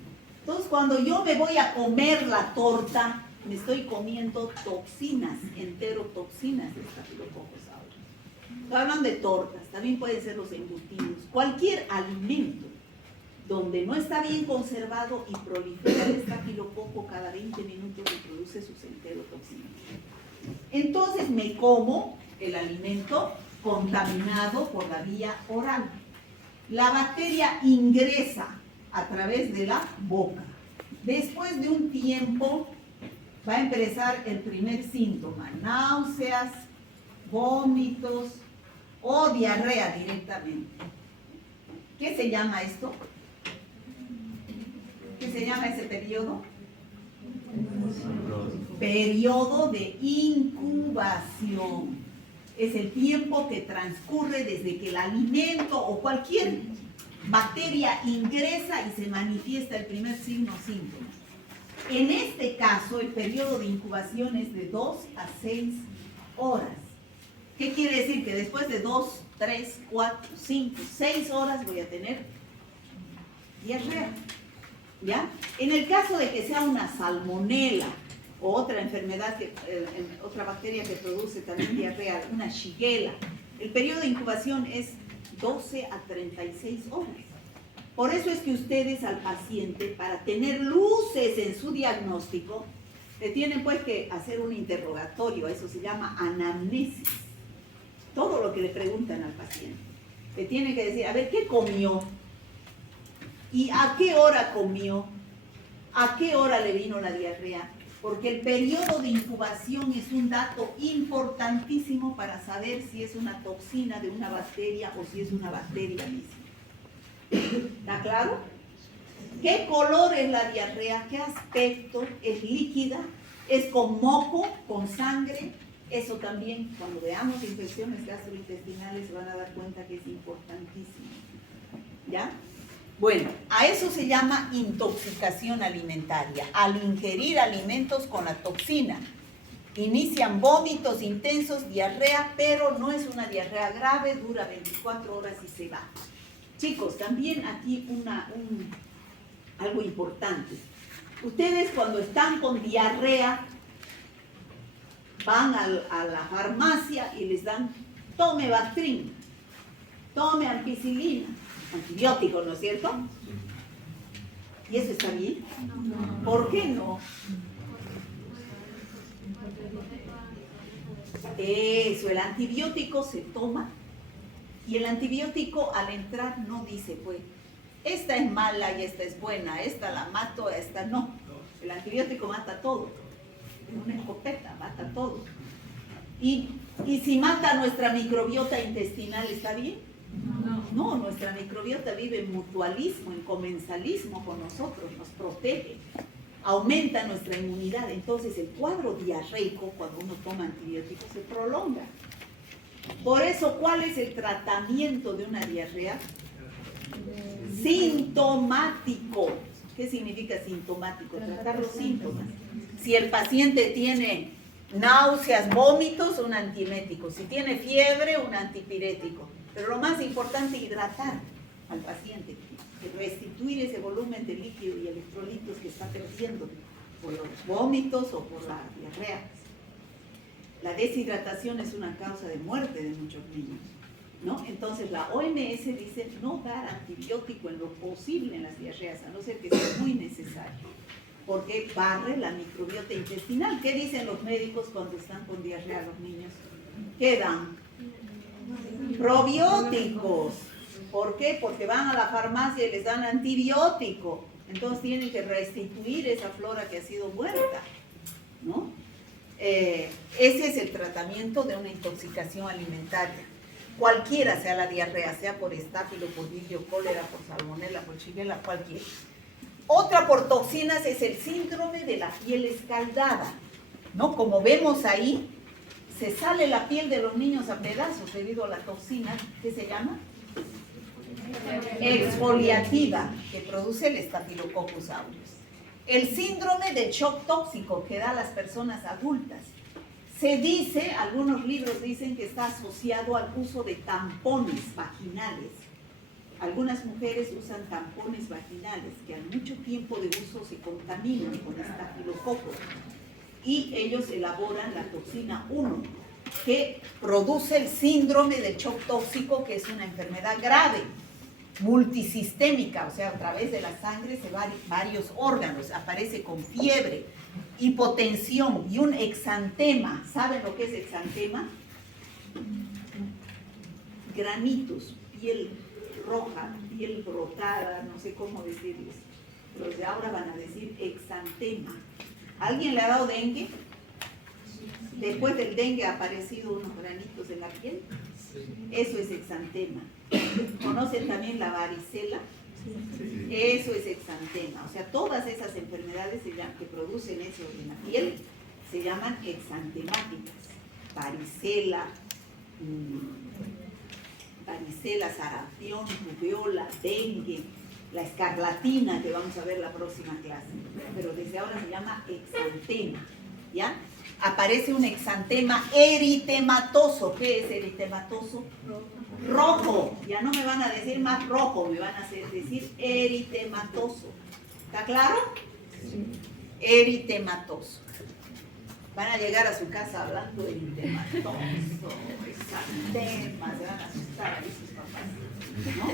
Entonces, cuando yo me voy a comer la torta, me estoy comiendo toxinas, enterotoxinas de Staphylococcus aureus. Hablan de tortas, también pueden ser los embutidos. Cualquier alimento donde no está bien conservado y prolifera el estafilococo cada 20 minutos reproduce sus enterotoxinas. Entonces me como el alimento contaminado por la vía oral. La bacteria ingresa a través de la boca. Después de un tiempo va a empezar el primer síntoma, náuseas, vómitos o diarrea directamente. ¿Qué se llama esto? ¿Qué se llama ese periodo? Periodo de incubación. Es el tiempo que transcurre desde que el alimento o cualquier bacteria ingresa y se manifiesta el primer signo o síntoma. En este caso, el periodo de incubación es de 2 a 6 horas. ¿Qué quiere decir? Que después de 2, 3, 4, 5, 6 horas voy a tener diarrea. ¿Ya? En el caso de que sea una salmonela o otra enfermedad, otra bacteria que produce también diarrea, una shigella, el periodo de incubación es 12 a 36 horas. Por eso es que ustedes al paciente, para tener luces en su diagnóstico, le tienen pues que hacer un interrogatorio, eso se llama anamnesis. Todo lo que le preguntan al paciente. Le tienen que decir, a ver, ¿qué comió? ¿Y a qué hora comió? ¿A qué hora le vino la diarrea? Porque el periodo de incubación es un dato importantísimo para saber si es una toxina de una bacteria o si es una bacteria misma. ¿Está claro? ¿Qué color es la diarrea? ¿Qué aspecto? ¿Es líquida? ¿Es con moco? ¿Con sangre? Eso también, cuando veamos infecciones gastrointestinales, se van a dar cuenta que es importantísimo. ¿Ya? Bueno, a eso se llama intoxicación alimentaria, al ingerir alimentos con la toxina. Inician vómitos intensos, diarrea, pero no es una diarrea grave, dura 24 horas y se va. Chicos, también aquí algo importante. Ustedes cuando están con diarrea, van a la farmacia y les dan, tome Bactrim, tome ampicilina, antibiótico, ¿no es cierto? ¿Y eso está bien? ¿Por qué no? Eso, el antibiótico se toma y el antibiótico al entrar no dice, pues, esta es mala y esta es buena, esta la mato, esta no. El antibiótico mata todo. Es una escopeta, mata todo. Y si mata nuestra microbiota intestinal, ¿está bien? No, nuestra microbiota vive en mutualismo, en comensalismo con nosotros, nos protege, aumenta nuestra inmunidad. Entonces el cuadro diarreico, cuando uno toma antibióticos, se prolonga. Por eso, ¿cuál es el tratamiento de una diarrea? Sintomático. ¿Qué significa sintomático? Tratar los síntomas. Si el paciente tiene náuseas, vómitos, un antiemético. Si tiene fiebre, un antipirético. Pero lo más importante, hidratar al paciente, restituir ese volumen de líquido y electrolitos que está perdiendo por los vómitos o por la diarrea. La deshidratación es una causa de muerte de muchos niños, ¿no? Entonces la OMS dice no dar antibiótico en lo posible en las diarreas, a no ser que sea muy necesario, porque barre la microbiota intestinal. ¿Qué dicen los médicos cuando están con diarrea los niños? ¿Qué dan? Probióticos. ¿Por qué? Porque van a la farmacia y les dan antibiótico. Entonces tienen que restituir esa flora que ha sido muerta, ¿no? Ese es el tratamiento de una intoxicación alimentaria. Cualquiera, sea la diarrea, sea por estáfilo, por vidrio, cólera, por salmonela, por shigella, cualquiera. Otra por toxinas es el síndrome de la piel escaldada, ¿no? Como vemos ahí, se sale la piel de los niños a pedazos debido a la toxina, ¿qué se llama? Exfoliativa, que produce el Staphylococcus aureus. El síndrome de shock tóxico que da a las personas adultas. Se dice, algunos libros dicen que está asociado al uso de tampones vaginales. Algunas mujeres usan tampones vaginales que al mucho tiempo de uso se contaminan con estafilococos y ellos elaboran la toxina 1 que produce el síndrome del shock tóxico, que es una enfermedad grave, multisistémica, o sea, a través de la sangre se va a varios órganos, aparece con fiebre, hipotensión y un exantema. ¿Saben lo que es exantema? Granitos, piel roja, piel brotada, no sé cómo decirles. Los de ahora van a decir exantema. ¿Alguien le ha dado dengue? Después del dengue ha aparecido unos granitos en la piel. Eso es exantema. ¿Conocen también la varicela? Eso es exantema. O sea, todas esas enfermedades que producen eso en la piel se llaman exantemáticas. Varicela, sarampión, rubiola, dengue, la escarlatina, que vamos a ver la próxima clase. Pero desde ahora se llama exantema, ¿ya? Aparece un exantema eritematoso. ¿Qué es eritematoso? Rojo. Ya no me van a decir más rojo, me van a decir eritematoso. ¿Está claro? Sí. Eritematoso. Van a llegar a su casa hablando de eritematoso, exantema, se van a asustar ahí sus papás, ¿no?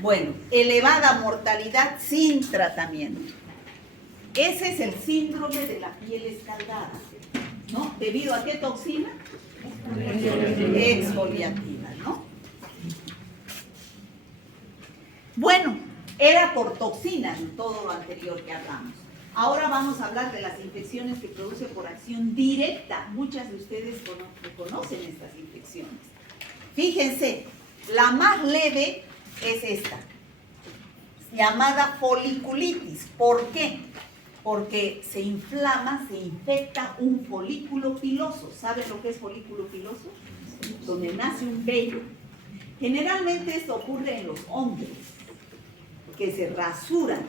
Bueno, elevada mortalidad sin tratamiento. Ese es el síndrome de la piel escaldada, ¿no? ¿Debido a qué toxina? Exfoliativa, ¿no? Bueno, era por toxinas en todo lo anterior que hablamos. Ahora vamos a hablar de las infecciones que produce por acción directa. Muchas de ustedes conocen estas infecciones. Fíjense, la más leve es esta, llamada foliculitis. ¿Por qué? Porque se inflama, se infecta un folículo piloso. ¿Saben lo que es folículo piloso? Donde nace un vello. Generalmente esto ocurre en los hombres, que se rasuran,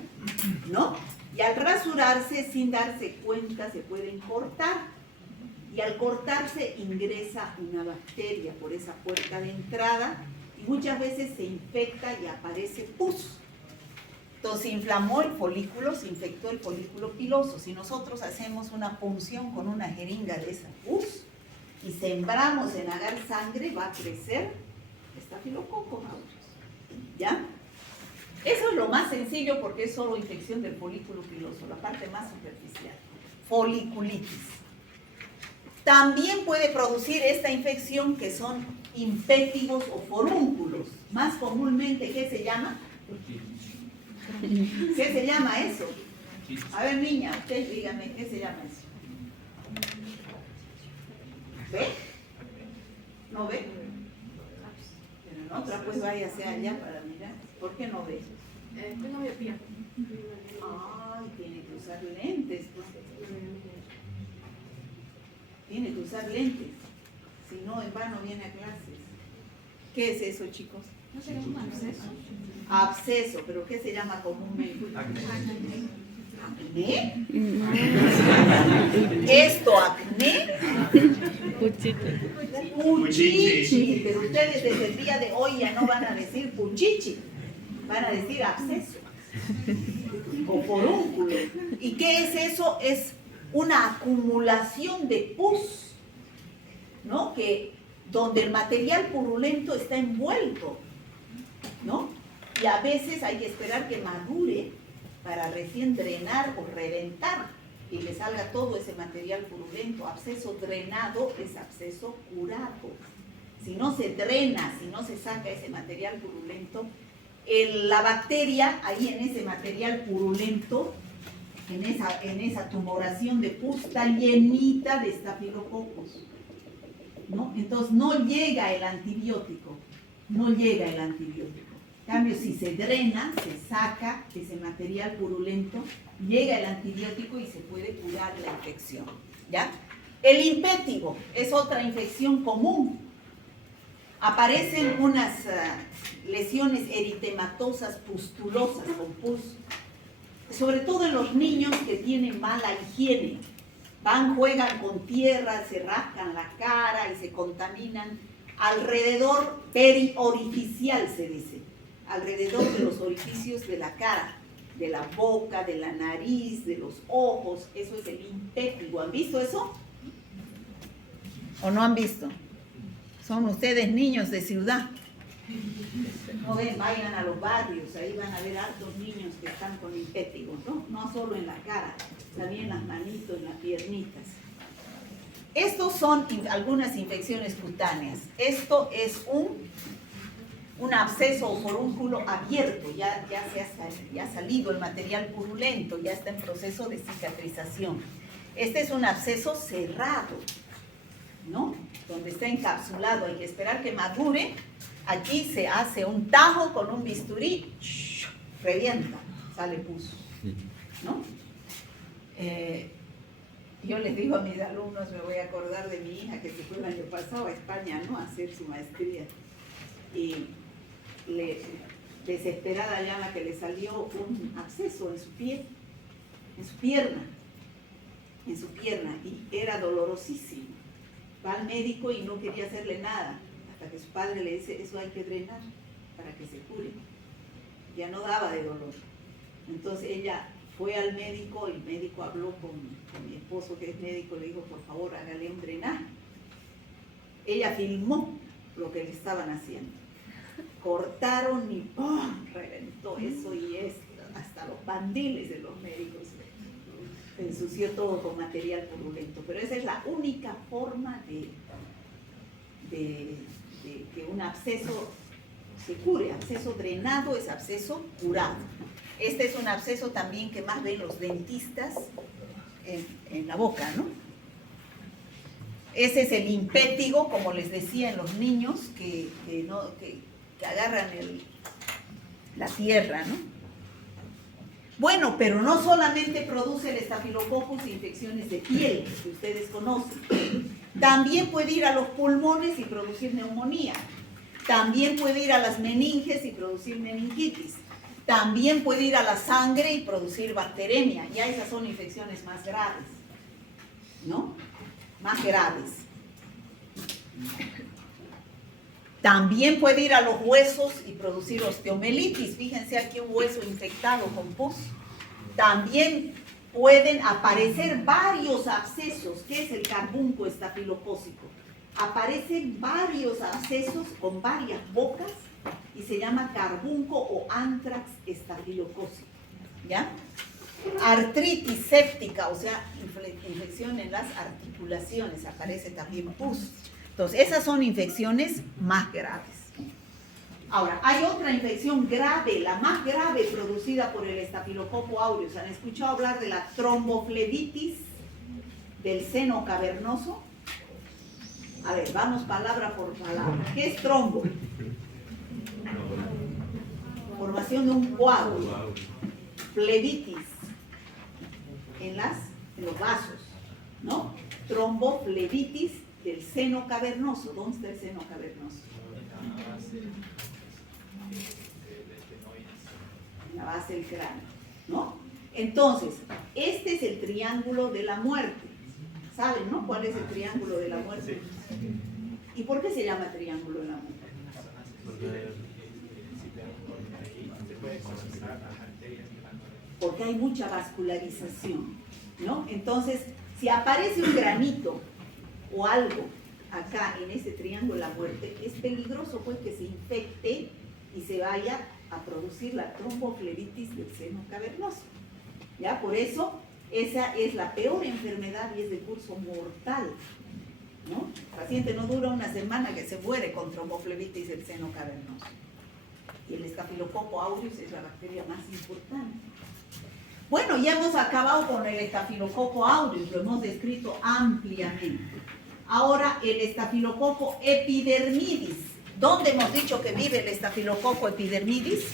¿no? Y al rasurarse, sin darse cuenta, se pueden cortar. Y al cortarse ingresa una bacteria por esa puerta de entrada y muchas veces se infecta y aparece pus. Entonces se inflamó el folículo, se infectó el folículo piloso. Si nosotros hacemos una punción con una jeringa de esa pus y sembramos en agar sangre, va a crecer Staphylococcus aureus. ¿Ya? Eso es lo más sencillo porque es solo infección del folículo piloso, la parte más superficial. Foliculitis. También puede producir esta infección que son impétigos o forúnculos. Más comúnmente, ¿qué se llama? ¿Qué se llama eso? A ver, niña, ustedes díganme, ¿qué se llama eso? ¿Ve? ¿No ve? Pero en otra, pues váyase allá para mirar. ¿Por qué no ve? Tengo miopía. Ay, tiene que usar lentes. Pues. Tiene que usar lentes. Si no, en vano viene a clases. ¿Qué es eso, chicos? No sé, un absceso. Absceso, pero ¿qué se llama comúnmente? ¿Acné? ¿Esto acné? Puchichi. Pero ustedes desde el día de hoy ya no van a decir puchichi, van a decir absceso o forúnculo. ¿Y qué es eso? Es una acumulación de pus, ¿no? Donde el material purulento está envuelto, ¿no? Y a veces hay que esperar que madure para recién drenar o reventar y le salga todo ese material purulento. Absceso drenado es absceso curado. Si no se drena, si no se saca ese material purulento, la bacteria, ahí en ese material purulento, en esa tumoración de pus, está llenita de estafilococos, ¿no? Entonces no llega el antibiótico, no llega el antibiótico. En cambio, si se drena, se saca ese material purulento, llega el antibiótico y se puede curar la infección, ¿ya? El impétigo es otra infección común. Aparecen unas lesiones eritematosas, pustulosas con pus, sobre todo en los niños que tienen mala higiene. Juegan con tierra, se rascan la cara y se contaminan alrededor periorificial, se dice, alrededor de los orificios de la cara, de la boca, de la nariz, de los ojos. Eso es el impétigo. ¿Han visto eso? ¿O no han visto? Son ustedes niños de ciudad. No ven, vayan a los barrios, ahí van a ver hartos niños que están con impétigo, ¿no? No solo en la cara, también en las manitos, en las piernitas. Estos son algunas infecciones cutáneas. Esto es un absceso o forúnculo abierto, ya ha salido el material purulento, ya está en proceso de cicatrización. Este es un absceso cerrado, ¿no? Donde está encapsulado, hay que esperar que madure. Aquí se hace un tajo con un bisturí, revienta, sale pus, ¿no? Yo les digo a mis alumnos, me voy a acordar de mi hija que se fue el año pasado a España, ¿no?, a hacer su maestría. Y desesperada llama que le salió un absceso en su pie, en su pierna, y era dolorosísimo. Va al médico y no quería hacerle nada, hasta que su padre le dice, eso hay que drenar para que se cure. Ya no daba de dolor. Entonces ella fue al médico, el médico habló con mi esposo que es médico, le dijo, por favor, hágale un drenaje. Ella filmó lo que le estaban haciendo. Cortaron y ¡pum!, reventó eso y hasta los bandiles de los médicos. Se ensució todo con material purulento, pero esa es la única forma de que un absceso se cure. Absceso drenado es absceso curado. Este es un absceso también que más ven los dentistas en la boca, ¿no? Ese es el impétigo, como les decía, en los niños que agarran la tierra, ¿no? Bueno, pero no solamente produce el estafilococcus infecciones de piel, que ustedes conocen. También puede ir a los pulmones y producir neumonía. También puede ir a las meninges y producir meningitis. También puede ir a la sangre y producir bacteremia. Ya esas son infecciones más graves, ¿no? Más graves. También puede ir a los huesos y producir osteomelitis. Fíjense aquí un hueso infectado con pus. También pueden aparecer varios abscesos. ¿Qué es el carbunco estafilocócico? Aparecen varios abscesos con varias bocas y se llama carbunco o anthrax estafilocócico, ¿ya? Artritis séptica, o sea, infección en las articulaciones, aparece también pus. Entonces, esas son infecciones más graves. Ahora, hay otra infección grave, la más grave producida por el estafilococo aureus. ¿Han escuchado hablar de la tromboflebitis del seno cavernoso? A ver, vamos palabra por palabra. ¿Qué es trombo? Formación de un coágulo. Flebitis en los vasos, ¿no? Tromboflebitis del seno cavernoso. ¿Dónde está el seno cavernoso? En la base del cráneo, ¿no? Entonces, este es el triángulo de la muerte. ¿Saben, no? ¿Cuál es el triángulo de la muerte? ¿Y por qué se llama triángulo de la muerte? Porque hay mucha vascularización, ¿no? Entonces, si aparece un granito o algo acá en ese triángulo de la muerte, es peligroso pues que se infecte y se vaya a producir la tromboflebitis del seno cavernoso. ¿Ya? Por eso, esa es la peor enfermedad y es de curso mortal, ¿no? El paciente no dura una semana que se muere con tromboflebitis del seno cavernoso. Y el Staphylococcus aureus es la bacteria más importante. Bueno, ya hemos acabado con el Staphylococcus aureus, lo hemos descrito ampliamente. Ahora el Staphylococcus epidermidis. ¿Dónde hemos dicho que vive el Staphylococcus epidermidis?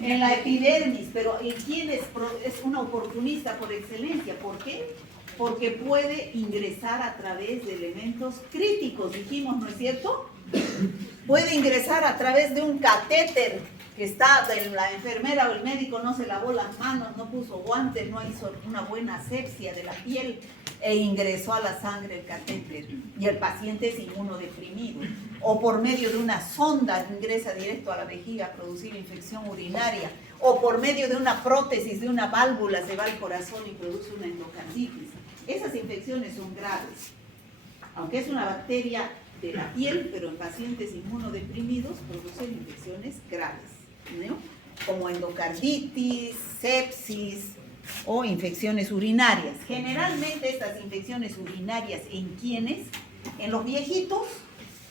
En la epidermis, pero ¿en quién es una oportunista por excelencia? ¿Por qué? Porque puede ingresar a través de elementos críticos, dijimos, ¿no es cierto? Puede ingresar a través de un catéter que está, la enfermera o el médico no se lavó las manos, no puso guantes, no hizo una buena asepsia de la piel e ingresó a la sangre el catéter y el paciente es inmunodeprimido. O por medio de una sonda ingresa directo a la vejiga a producir infección urinaria. O por medio de una prótesis de una válvula se va al corazón y produce una endocarditis. Esas infecciones son graves. Aunque es una bacteria de la piel, pero en pacientes inmunodeprimidos producen infecciones graves, ¿no? Como endocarditis, sepsis o infecciones urinarias. Generalmente estas infecciones urinarias, ¿en quiénes? En los viejitos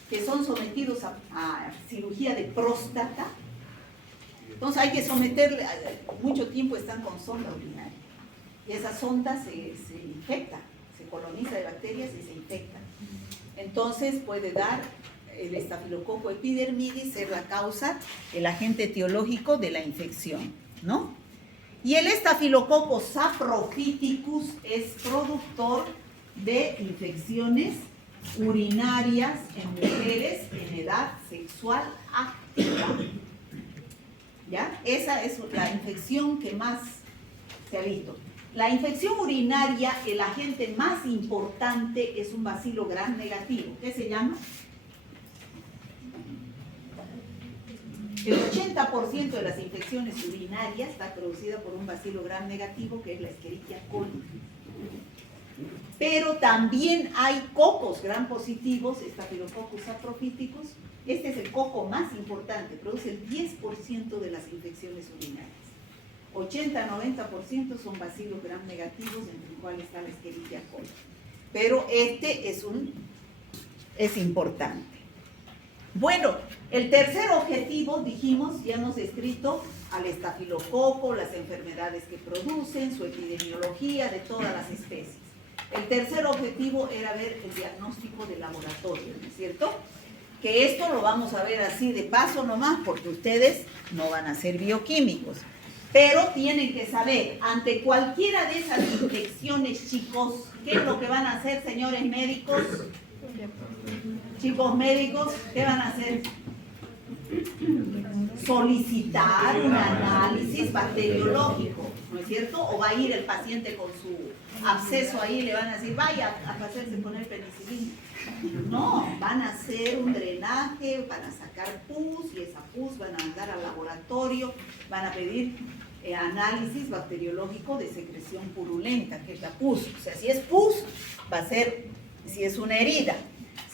que son sometidos a cirugía de próstata. Entonces hay que someterle, mucho tiempo están con sonda urinaria. Y esa sonda se infecta, se coloniza de bacterias y se infecta. Entonces puede dar el Staphylococcus epidermidis, ser la causa, el agente etiológico de la infección, ¿no? Y el Staphylococcus saprophyticus es productor de infecciones urinarias en mujeres en edad sexual activa. ¿Ya? Esa es la infección que más se ha visto. La infección urinaria, el agente más importante es un bacilo gram negativo. ¿Qué se llama? El 80% de las infecciones urinarias está producida por un bacilo gram negativo, que es la Escherichia coli. Pero también hay cocos gram positivos, Staphylococcus saprophyticus. Este es el coco más importante, produce el 10% de las infecciones urinarias. 80-90% son bacilos gram negativos, entre los cuales está la Escherichia coli. Pero este es importante. Bueno, el tercer objetivo, dijimos, ya hemos descrito al estafilococo, las enfermedades que producen, su epidemiología de todas las especies. El tercer objetivo era ver el diagnóstico de laboratorio, ¿no es cierto? Que esto lo vamos a ver así de paso nomás, porque ustedes no van a ser bioquímicos. Pero tienen que saber, ante cualquiera de esas infecciones, chicos, ¿qué es lo que van a hacer, señores médicos? Chicos médicos, ¿qué van a hacer? Solicitar un análisis bacteriológico, ¿no es cierto? O va a ir el paciente con su absceso ahí y le van a decir, vaya a hacerse poner penicilina. No, van a hacer un drenaje, van a sacar pus y esa pus van a mandar al laboratorio, van a pedir análisis bacteriológico de secreción purulenta, que es la pus. O sea, si es pus, va a ser, si es una herida.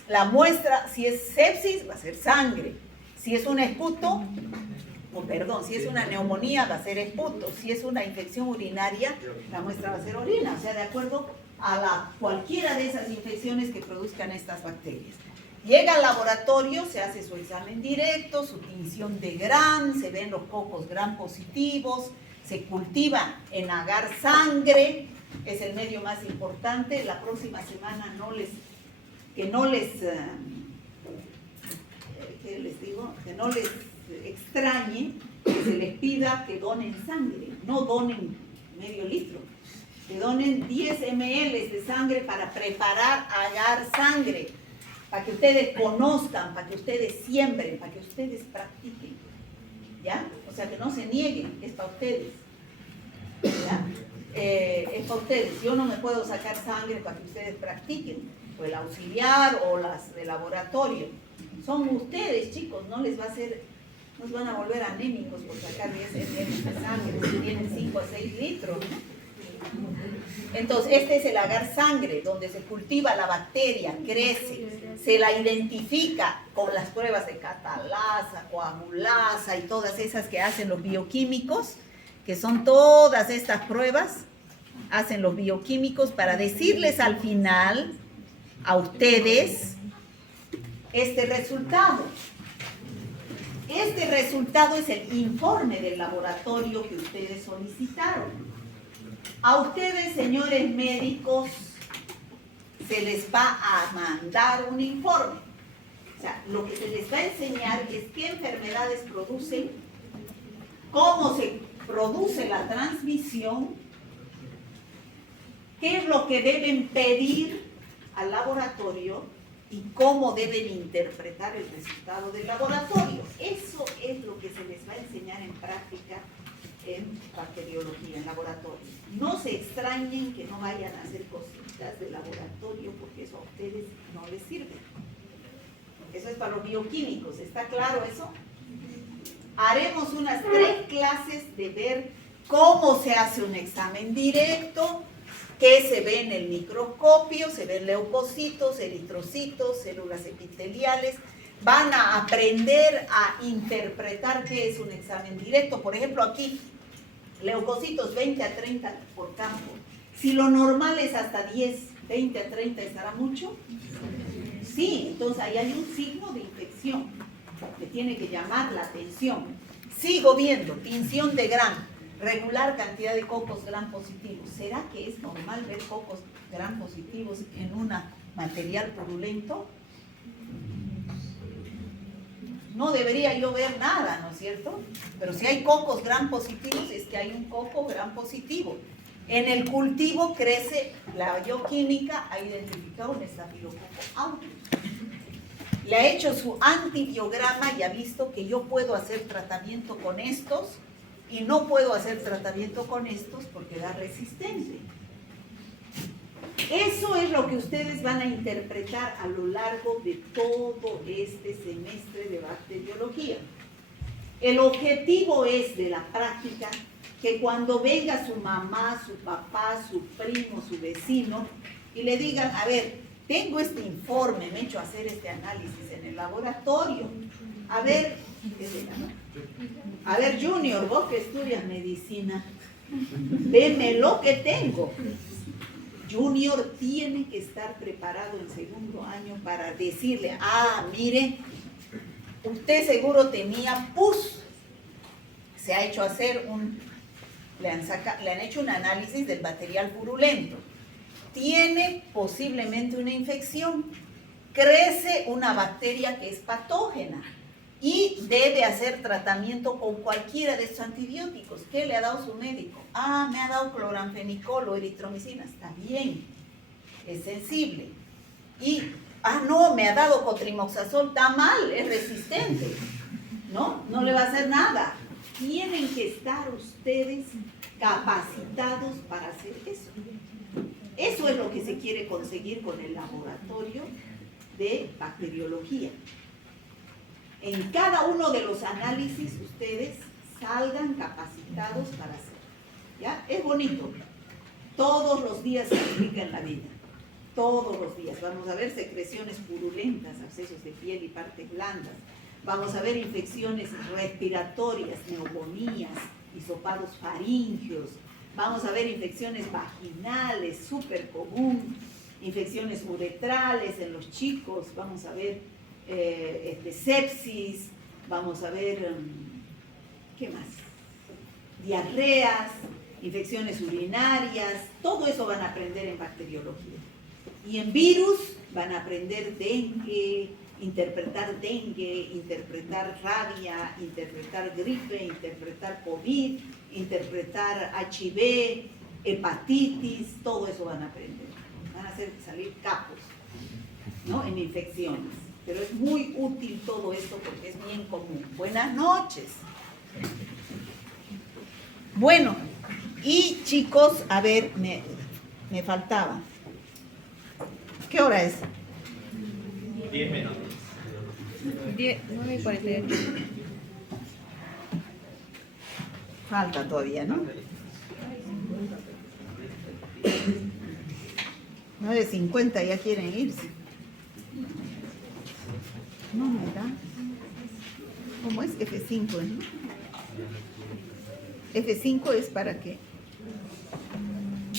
La muestra, si es sepsis, va a ser sangre. Si es un esputo, si es una neumonía, va a ser esputo. Si es una infección urinaria, la muestra va a ser orina. O sea, de acuerdo a cualquiera de esas infecciones que produzcan estas bacterias. Llega al laboratorio, se hace su examen directo, su tinción de Gram, se ven los cocos Gram positivos, se cultiva en agar sangre, es el medio más importante. La próxima semana que no les extrañe que se les pida que donen sangre, no donen medio litro, que donen 10 ml de sangre para preparar agar sangre, para que ustedes conozcan, para que ustedes siembren, para que ustedes practiquen, ¿ya? O sea, que no se nieguen, es para ustedes, ¿ya? Es para ustedes. Yo no me puedo sacar sangre para que ustedes practiquen, o el auxiliar o las de laboratorio. Son ustedes, chicos, no les va a hacer, nos van a volver anémicos por sacar 10 ml de sangre, si tienen 5 a 6 litros, ¿no? Entonces, este es el agar sangre, donde se cultiva la bacteria, crece, se la identifica con las pruebas de catalasa, coagulasa y todas esas que hacen los bioquímicos, que son todas estas pruebas, hacen los bioquímicos para decirles al final a ustedes este resultado. Este resultado es el informe del laboratorio que ustedes solicitaron. A ustedes, señores médicos, se les va a mandar un informe. O sea, lo que se les va a enseñar es qué enfermedades producen, cómo se produce la transmisión, qué es lo que deben pedir al laboratorio y cómo deben interpretar el resultado del laboratorio. Eso es lo que se les va a enseñar en práctica en bacteriología, en laboratorio. No se extrañen que no vayan a hacer cositas de laboratorio porque eso a ustedes no les sirve. Eso es para los bioquímicos, ¿está claro eso? Haremos unas 3 clases de ver cómo se hace un examen directo, qué se ve en el microscopio, se ven leucocitos, eritrocitos, células epiteliales. Van a aprender a interpretar qué es un examen directo. Por ejemplo, aquí, leucocitos 20 a 30 por campo. Si lo normal es hasta 10, 20 a 30, ¿estará mucho? Sí, entonces ahí hay un signo de infección que tiene que llamar la atención. Sigo viendo, tinción de Gram. Regular cantidad de cocos gram positivos. ¿Será que es normal ver cocos gram positivos en un material purulento? No debería yo ver nada, ¿no es cierto? Pero si hay cocos gram positivos, es que hay un coco gram positivo. En el cultivo crece, la bioquímica ha identificado un estafilococo aureus. Le ha hecho su antibiograma y ha visto que yo puedo hacer tratamiento con estos y no puedo hacer tratamiento con estos porque da resistente. Eso es lo que ustedes van a interpretar a lo largo de todo este semestre de bacteriología. El objetivo es de la práctica que cuando venga su mamá, su papá, su primo, su vecino y le digan, a ver, tengo este informe, me he hecho hacer este análisis en el laboratorio. A ver, Junior, vos que estudias medicina, veme lo que tengo. Junior tiene que estar preparado en segundo año para decirle, mire, usted seguro tenía pus. Se ha hecho hacer le han hecho un análisis del material purulento. Tiene posiblemente una infección. Crece una bacteria que es patógena y debe hacer tratamiento con cualquiera de estos antibióticos. ¿Qué le ha dado su médico? Me ha dado cloranfenicol o eritromicina. Está bien, es sensible. Y, no, me ha dado cotrimoxazol. Está mal, es resistente. No le va a hacer nada. Tienen que estar ustedes capacitados para hacer eso. Eso es lo que se quiere conseguir con el laboratorio de bacteriología. En cada uno de los análisis ustedes salgan capacitados para hacer. ¿Ya? Es bonito. Todos los días se aplica en la vida. Todos los días. Vamos a ver secreciones purulentas, abscesos de piel y partes blandas. Vamos a ver infecciones respiratorias, neumonías, hisopados faringeos. Vamos a ver infecciones vaginales, súper común. Infecciones uretrales en los chicos. Vamos a ver sepsis. Vamos a ver, ¿qué más? Diarreas, infecciones urinarias. Todo eso van a aprender en bacteriología. Y en virus van a aprender dengue, interpretar rabia, interpretar gripe, interpretar COVID, interpretar HIV, hepatitis, todo eso van a aprender. Van a hacer salir capos, ¿no? En infecciones. Pero es muy útil todo esto porque es bien común. Buenas noches. Bueno, y chicos, a ver, me faltaba. ¿Qué hora es? 10 menos. 9:48. Falta todavía, ¿no? 9:50 ya quieren irse. No me da. ¿Cómo es? F5, ¿no? F5 es para que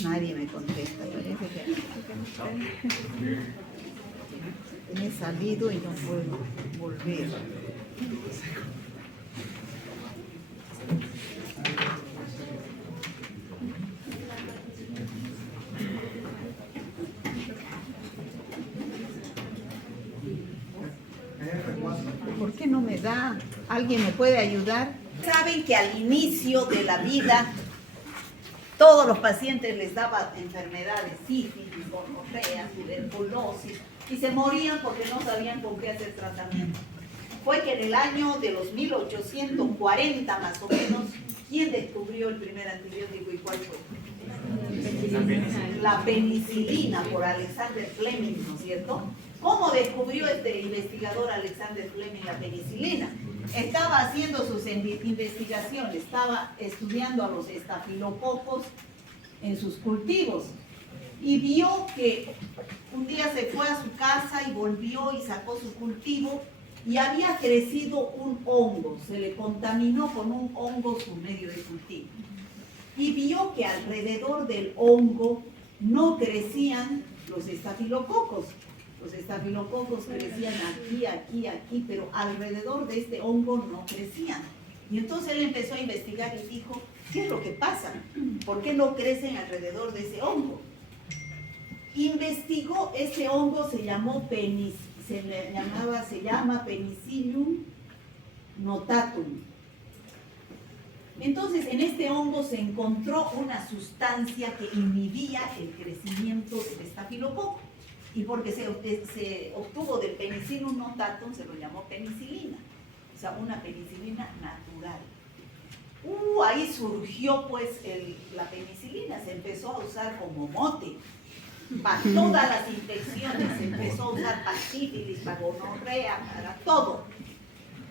nadie me contesta. Parece que me he salido y no puedo volver. ¿Por qué no me da? ¿Alguien me puede ayudar? Saben que al inicio de la vida todos los pacientes les daba enfermedades, sífilis, gonorrea, tuberculosis, y se morían porque no sabían con qué hacer tratamiento. Fue que en el año de los 1840 más o menos, ¿quién descubrió el primer antibiótico y cuál fue? La penicilina, por Alexander Fleming, ¿no es cierto? ¿Cómo descubrió este investigador Alexander Fleming la penicilina? Estaba haciendo sus investigaciones, estaba estudiando a los estafilococos en sus cultivos y vio que un día se fue a su casa y volvió y sacó su cultivo y había crecido un hongo, se le contaminó con un hongo su medio de cultivo. Y vio que alrededor del hongo no crecían los estafilococos. Los estafilococos crecían aquí, aquí, aquí, pero alrededor de este hongo no crecían. Y entonces él empezó a investigar y dijo, ¿qué es lo que pasa? ¿Por qué no crecen alrededor de ese hongo? Investigó ese hongo, se llama Penicillium notatum. Entonces, en este hongo se encontró una sustancia que inhibía el crecimiento del estafilococo. Y porque se obtuvo del Penicillium notatum, se lo llamó penicilina. O sea, una penicilina natural. Ahí surgió pues la penicilina, se empezó a usar como mote. Para todas las infecciones, se empezó a usar para sífilis, para gonorrea, para todo.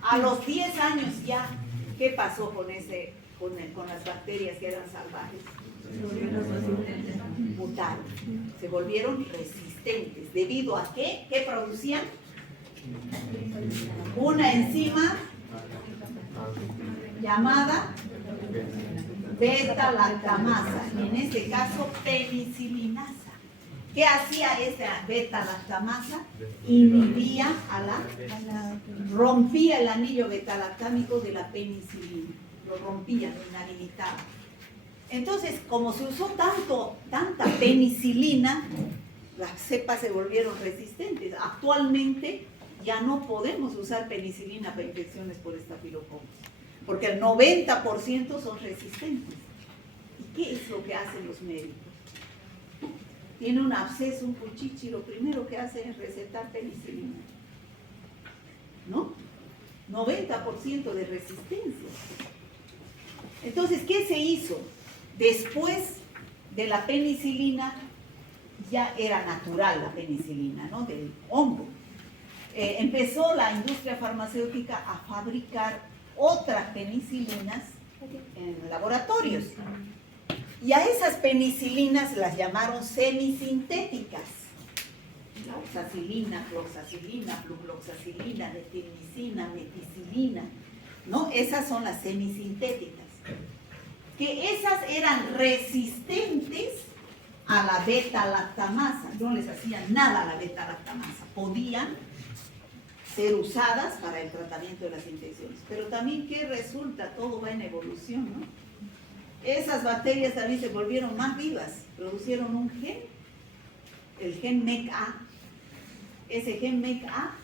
A los 10 años ya, ¿qué pasó con las bacterias que eran salvajes? Mutaron, se volvieron resistentes. ¿Debido a qué? ¿Qué producían? Una enzima llamada beta-lactamasa, en este caso penicilinasa. ¿Qué hacía esa beta-lactamasa? Inhibía rompía el anillo beta-lactámico de la penicilina, lo rompía, lo inhabilitaba. Entonces, como se usó tanta penicilina, las cepas se volvieron resistentes. Actualmente ya no podemos usar penicilina para infecciones por estafilococos, porque el 90% son resistentes. ¿Y qué es lo que hacen los médicos? Tiene un absceso, un cuchichi, lo primero que hacen es recetar penicilina. ¿No? 90% de resistencia. Entonces, ¿qué se hizo? Después de la penicilina, ya era natural la penicilina, ¿no? Del hongo. Empezó la industria farmacéutica a fabricar otras penicilinas en laboratorios. Y a esas penicilinas las llamaron semisintéticas. Oxacilina, cloxacilina, flucloxacilina, netilmicina, meticilina, ¿no? Esas son las semisintéticas. Que esas eran resistentes a la beta-lactamasa. No les hacían nada a la beta-lactamasa. Podían ser usadas para el tratamiento de las infecciones. Pero también, ¿qué resulta? Todo va en evolución, ¿no? Esas bacterias también se volvieron más vivas, producieron un gen, el gen MECA. Ese gen MECA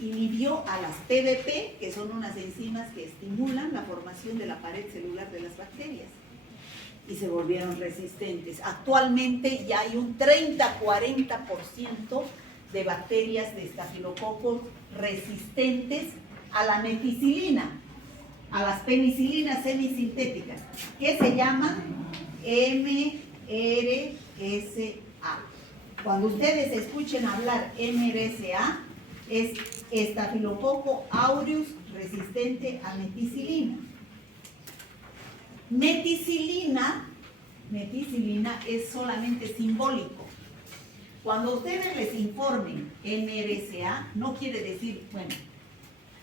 inhibió a las PBP, que son unas enzimas que estimulan la formación de la pared celular de las bacterias, y se volvieron resistentes. Actualmente ya hay un 30-40% de bacterias de estafilococos resistentes a la meticilina, a las penicilinas semisintéticas, que se llaman MRSA. Cuando ustedes escuchen hablar MRSA, es Staphylococcus aureus resistente a meticilina. Meticilina es solamente simbólico. Cuando ustedes les informen MRSA, no quiere decir, bueno,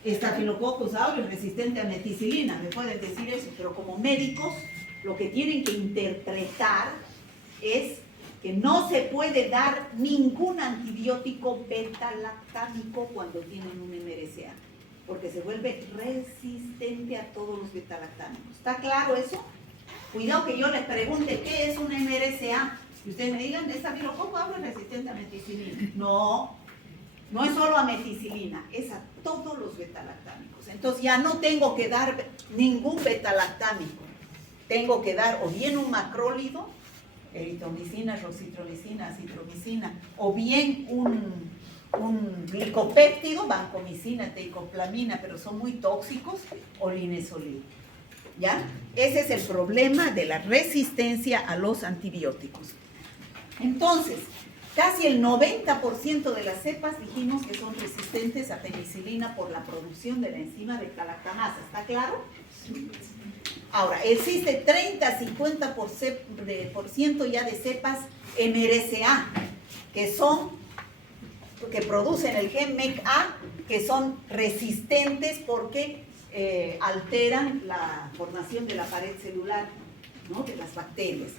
Staphylococcus aureus resistente a meticilina, me pueden decir eso, pero como médicos lo que tienen que interpretar es que no se puede dar ningún antibiótico beta-lactámico cuando tienen un MRSA, porque se vuelve resistente a todos los beta-lactámicos. ¿Está claro eso? Cuidado que yo les pregunte qué es un MRSA y ustedes me digan, ¿Staphylococcus aureus resistente a meticilina? No, No es solo a meticilina, es a todos los betalactámicos. Entonces ya no tengo que dar ningún betalactámico. Tengo que dar o bien un macrólido, eritromicina, roxitromicina, acitromicina, o bien un glicopéptido, vancomicina, teicoplamina, pero son muy tóxicos, o linezolid. ¿Ya? Ese es el problema de la resistencia a los antibióticos. Entonces, casi el 90% de las cepas dijimos que son resistentes a penicilina por la producción de la enzima beta-lactamasa. ¿Está claro? Ahora, existe 30-50% ya de cepas MRSA, que producen el gen MECA, que son resistentes porque alteran la formación de la pared celular, ¿no?, de las bacterias.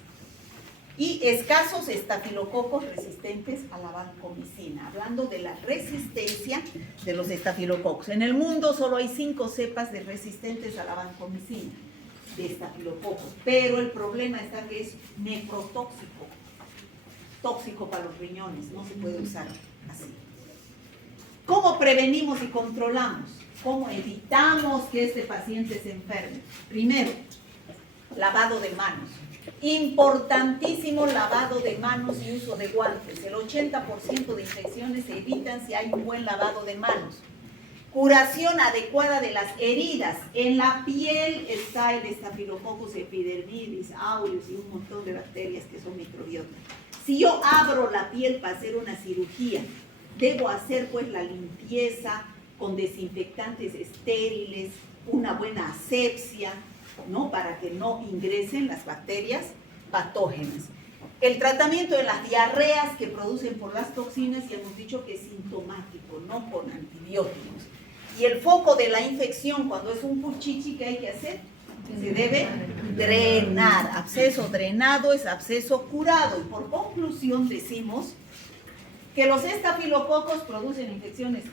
Y escasos estafilococos resistentes a la vancomicina, hablando de la resistencia de los estafilococos. En el mundo solo hay 5 cepas de resistentes a la vancomicina, de estafilococos, pero el problema está que es nefrotóxico, tóxico para los riñones, no se puede usar así. ¿Cómo prevenimos y controlamos? ¿Cómo evitamos que este paciente se enferme? Primero, lavado de manos. Importantísimo lavado de manos y uso de guantes. El 80% de infecciones se evitan si hay un buen lavado de manos. Curación adecuada de las heridas. En la piel está el Staphylococcus epidermidis, aureus y un montón de bacterias que son microbiotas. Si yo abro la piel para hacer una cirugía, debo hacer pues la limpieza con desinfectantes estériles, una buena asepsia, ¿no?, para que no ingresen las bacterias patógenas. El tratamiento de las diarreas que producen por las toxinas, ya hemos dicho que es sintomático, no con antibióticos. Y el foco de la infección, cuando es un puchichi, ¿qué hay que hacer? Se debe drenar. Absceso drenado es absceso curado. Y por conclusión decimos que los estafilococos producen infecciones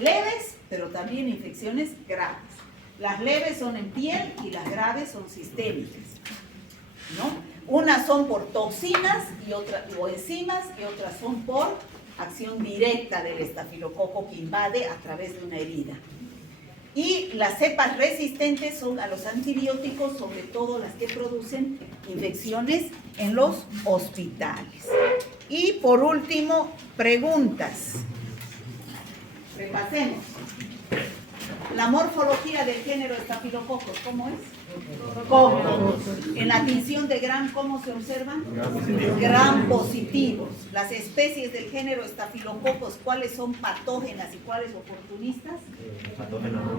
leves, pero también infecciones graves. Las leves son en piel y las graves son sistémicas, ¿no? Unas son por toxinas o enzimas y otras son por acción directa del estafilococo que invade a través de una herida. Y las cepas resistentes son a los antibióticos, sobre todo las que producen infecciones en los hospitales. Y por último, preguntas. Repasemos. La morfología del género Staphylococcus, ¿cómo es? ¿Cómo? En la tinción de Gram, ¿cómo se observan? Gram positivos. Las especies del género Staphylococcus, ¿cuáles son patógenas y cuáles oportunistas?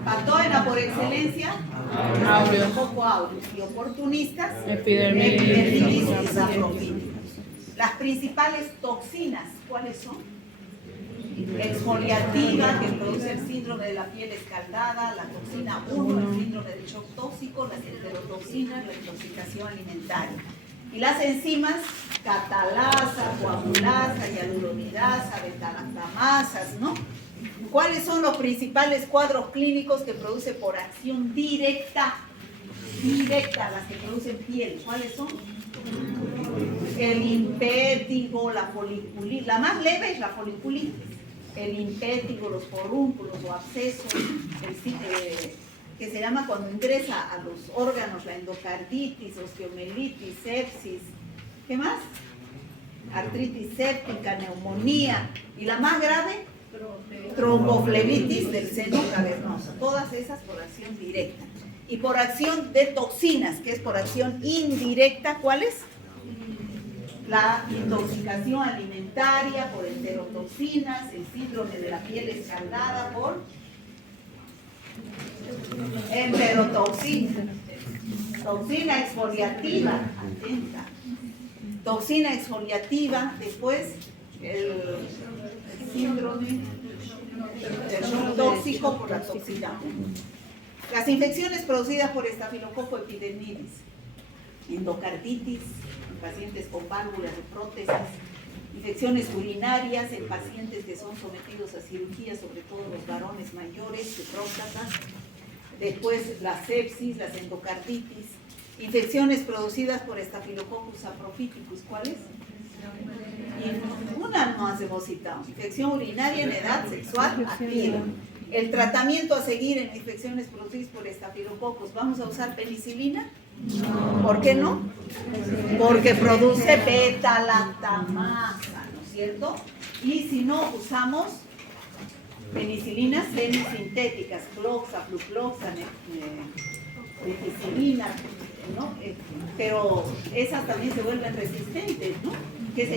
Patógena por excelencia, Staphylococcus aureus, y oportunistas, Epidermidis y Saprophyticus. Las principales toxinas, ¿cuáles son? Exfoliativa, que produce el síndrome de la piel escaldada, la toxina 1, el síndrome de shock tóxico, las enterotoxinas, la intoxicación alimentaria. Y las enzimas, catalasa, coagulasa, hialuronidasa, beta-lactamasas, ¿no? ¿Cuáles son los principales cuadros clínicos que produce por acción directa, las que producen piel? ¿Cuáles son? El impétigo, la foliculitis, la más leve es la foliculitis, el impétigo, los forúnculos o abscesos, que se llama cuando ingresa a los órganos la endocarditis, osteomelitis, sepsis, ¿qué más? Artritis séptica, neumonía, y la más grave, tromboflebitis del seno cavernoso. Todas esas por acción directa. Y por acción de toxinas, que es por acción indirecta, ¿cuál es? La intoxicación alimentaria por enterotoxinas, el síndrome de la piel escaldada por enterotoxina, toxina exfoliativa, atenta, toxina exfoliativa, después el síndrome del shock tóxico por la toxina. Las infecciones producidas por Staphylococcus epidermidis, endocarditis en pacientes con válvulas de prótesis, infecciones urinarias en pacientes que son sometidos a cirugía, sobre todo los varones mayores de próstata, después la sepsis, las endocarditis, infecciones producidas por Staphylococcus saprophyticus, ¿cuáles? más hemos citado? Infección urinaria en edad sexual activa. El tratamiento a seguir en infecciones producidas por estafilococos, ¿vamos a usar penicilina? ¿Por qué no? Porque produce beta-lactamasa, ¿no es cierto? Y si no, usamos penicilinas semisintéticas, cloxa, flucloxa, nefecilina, ¿no? Pero esas también se vuelven resistentes, ¿no? ¿Qué se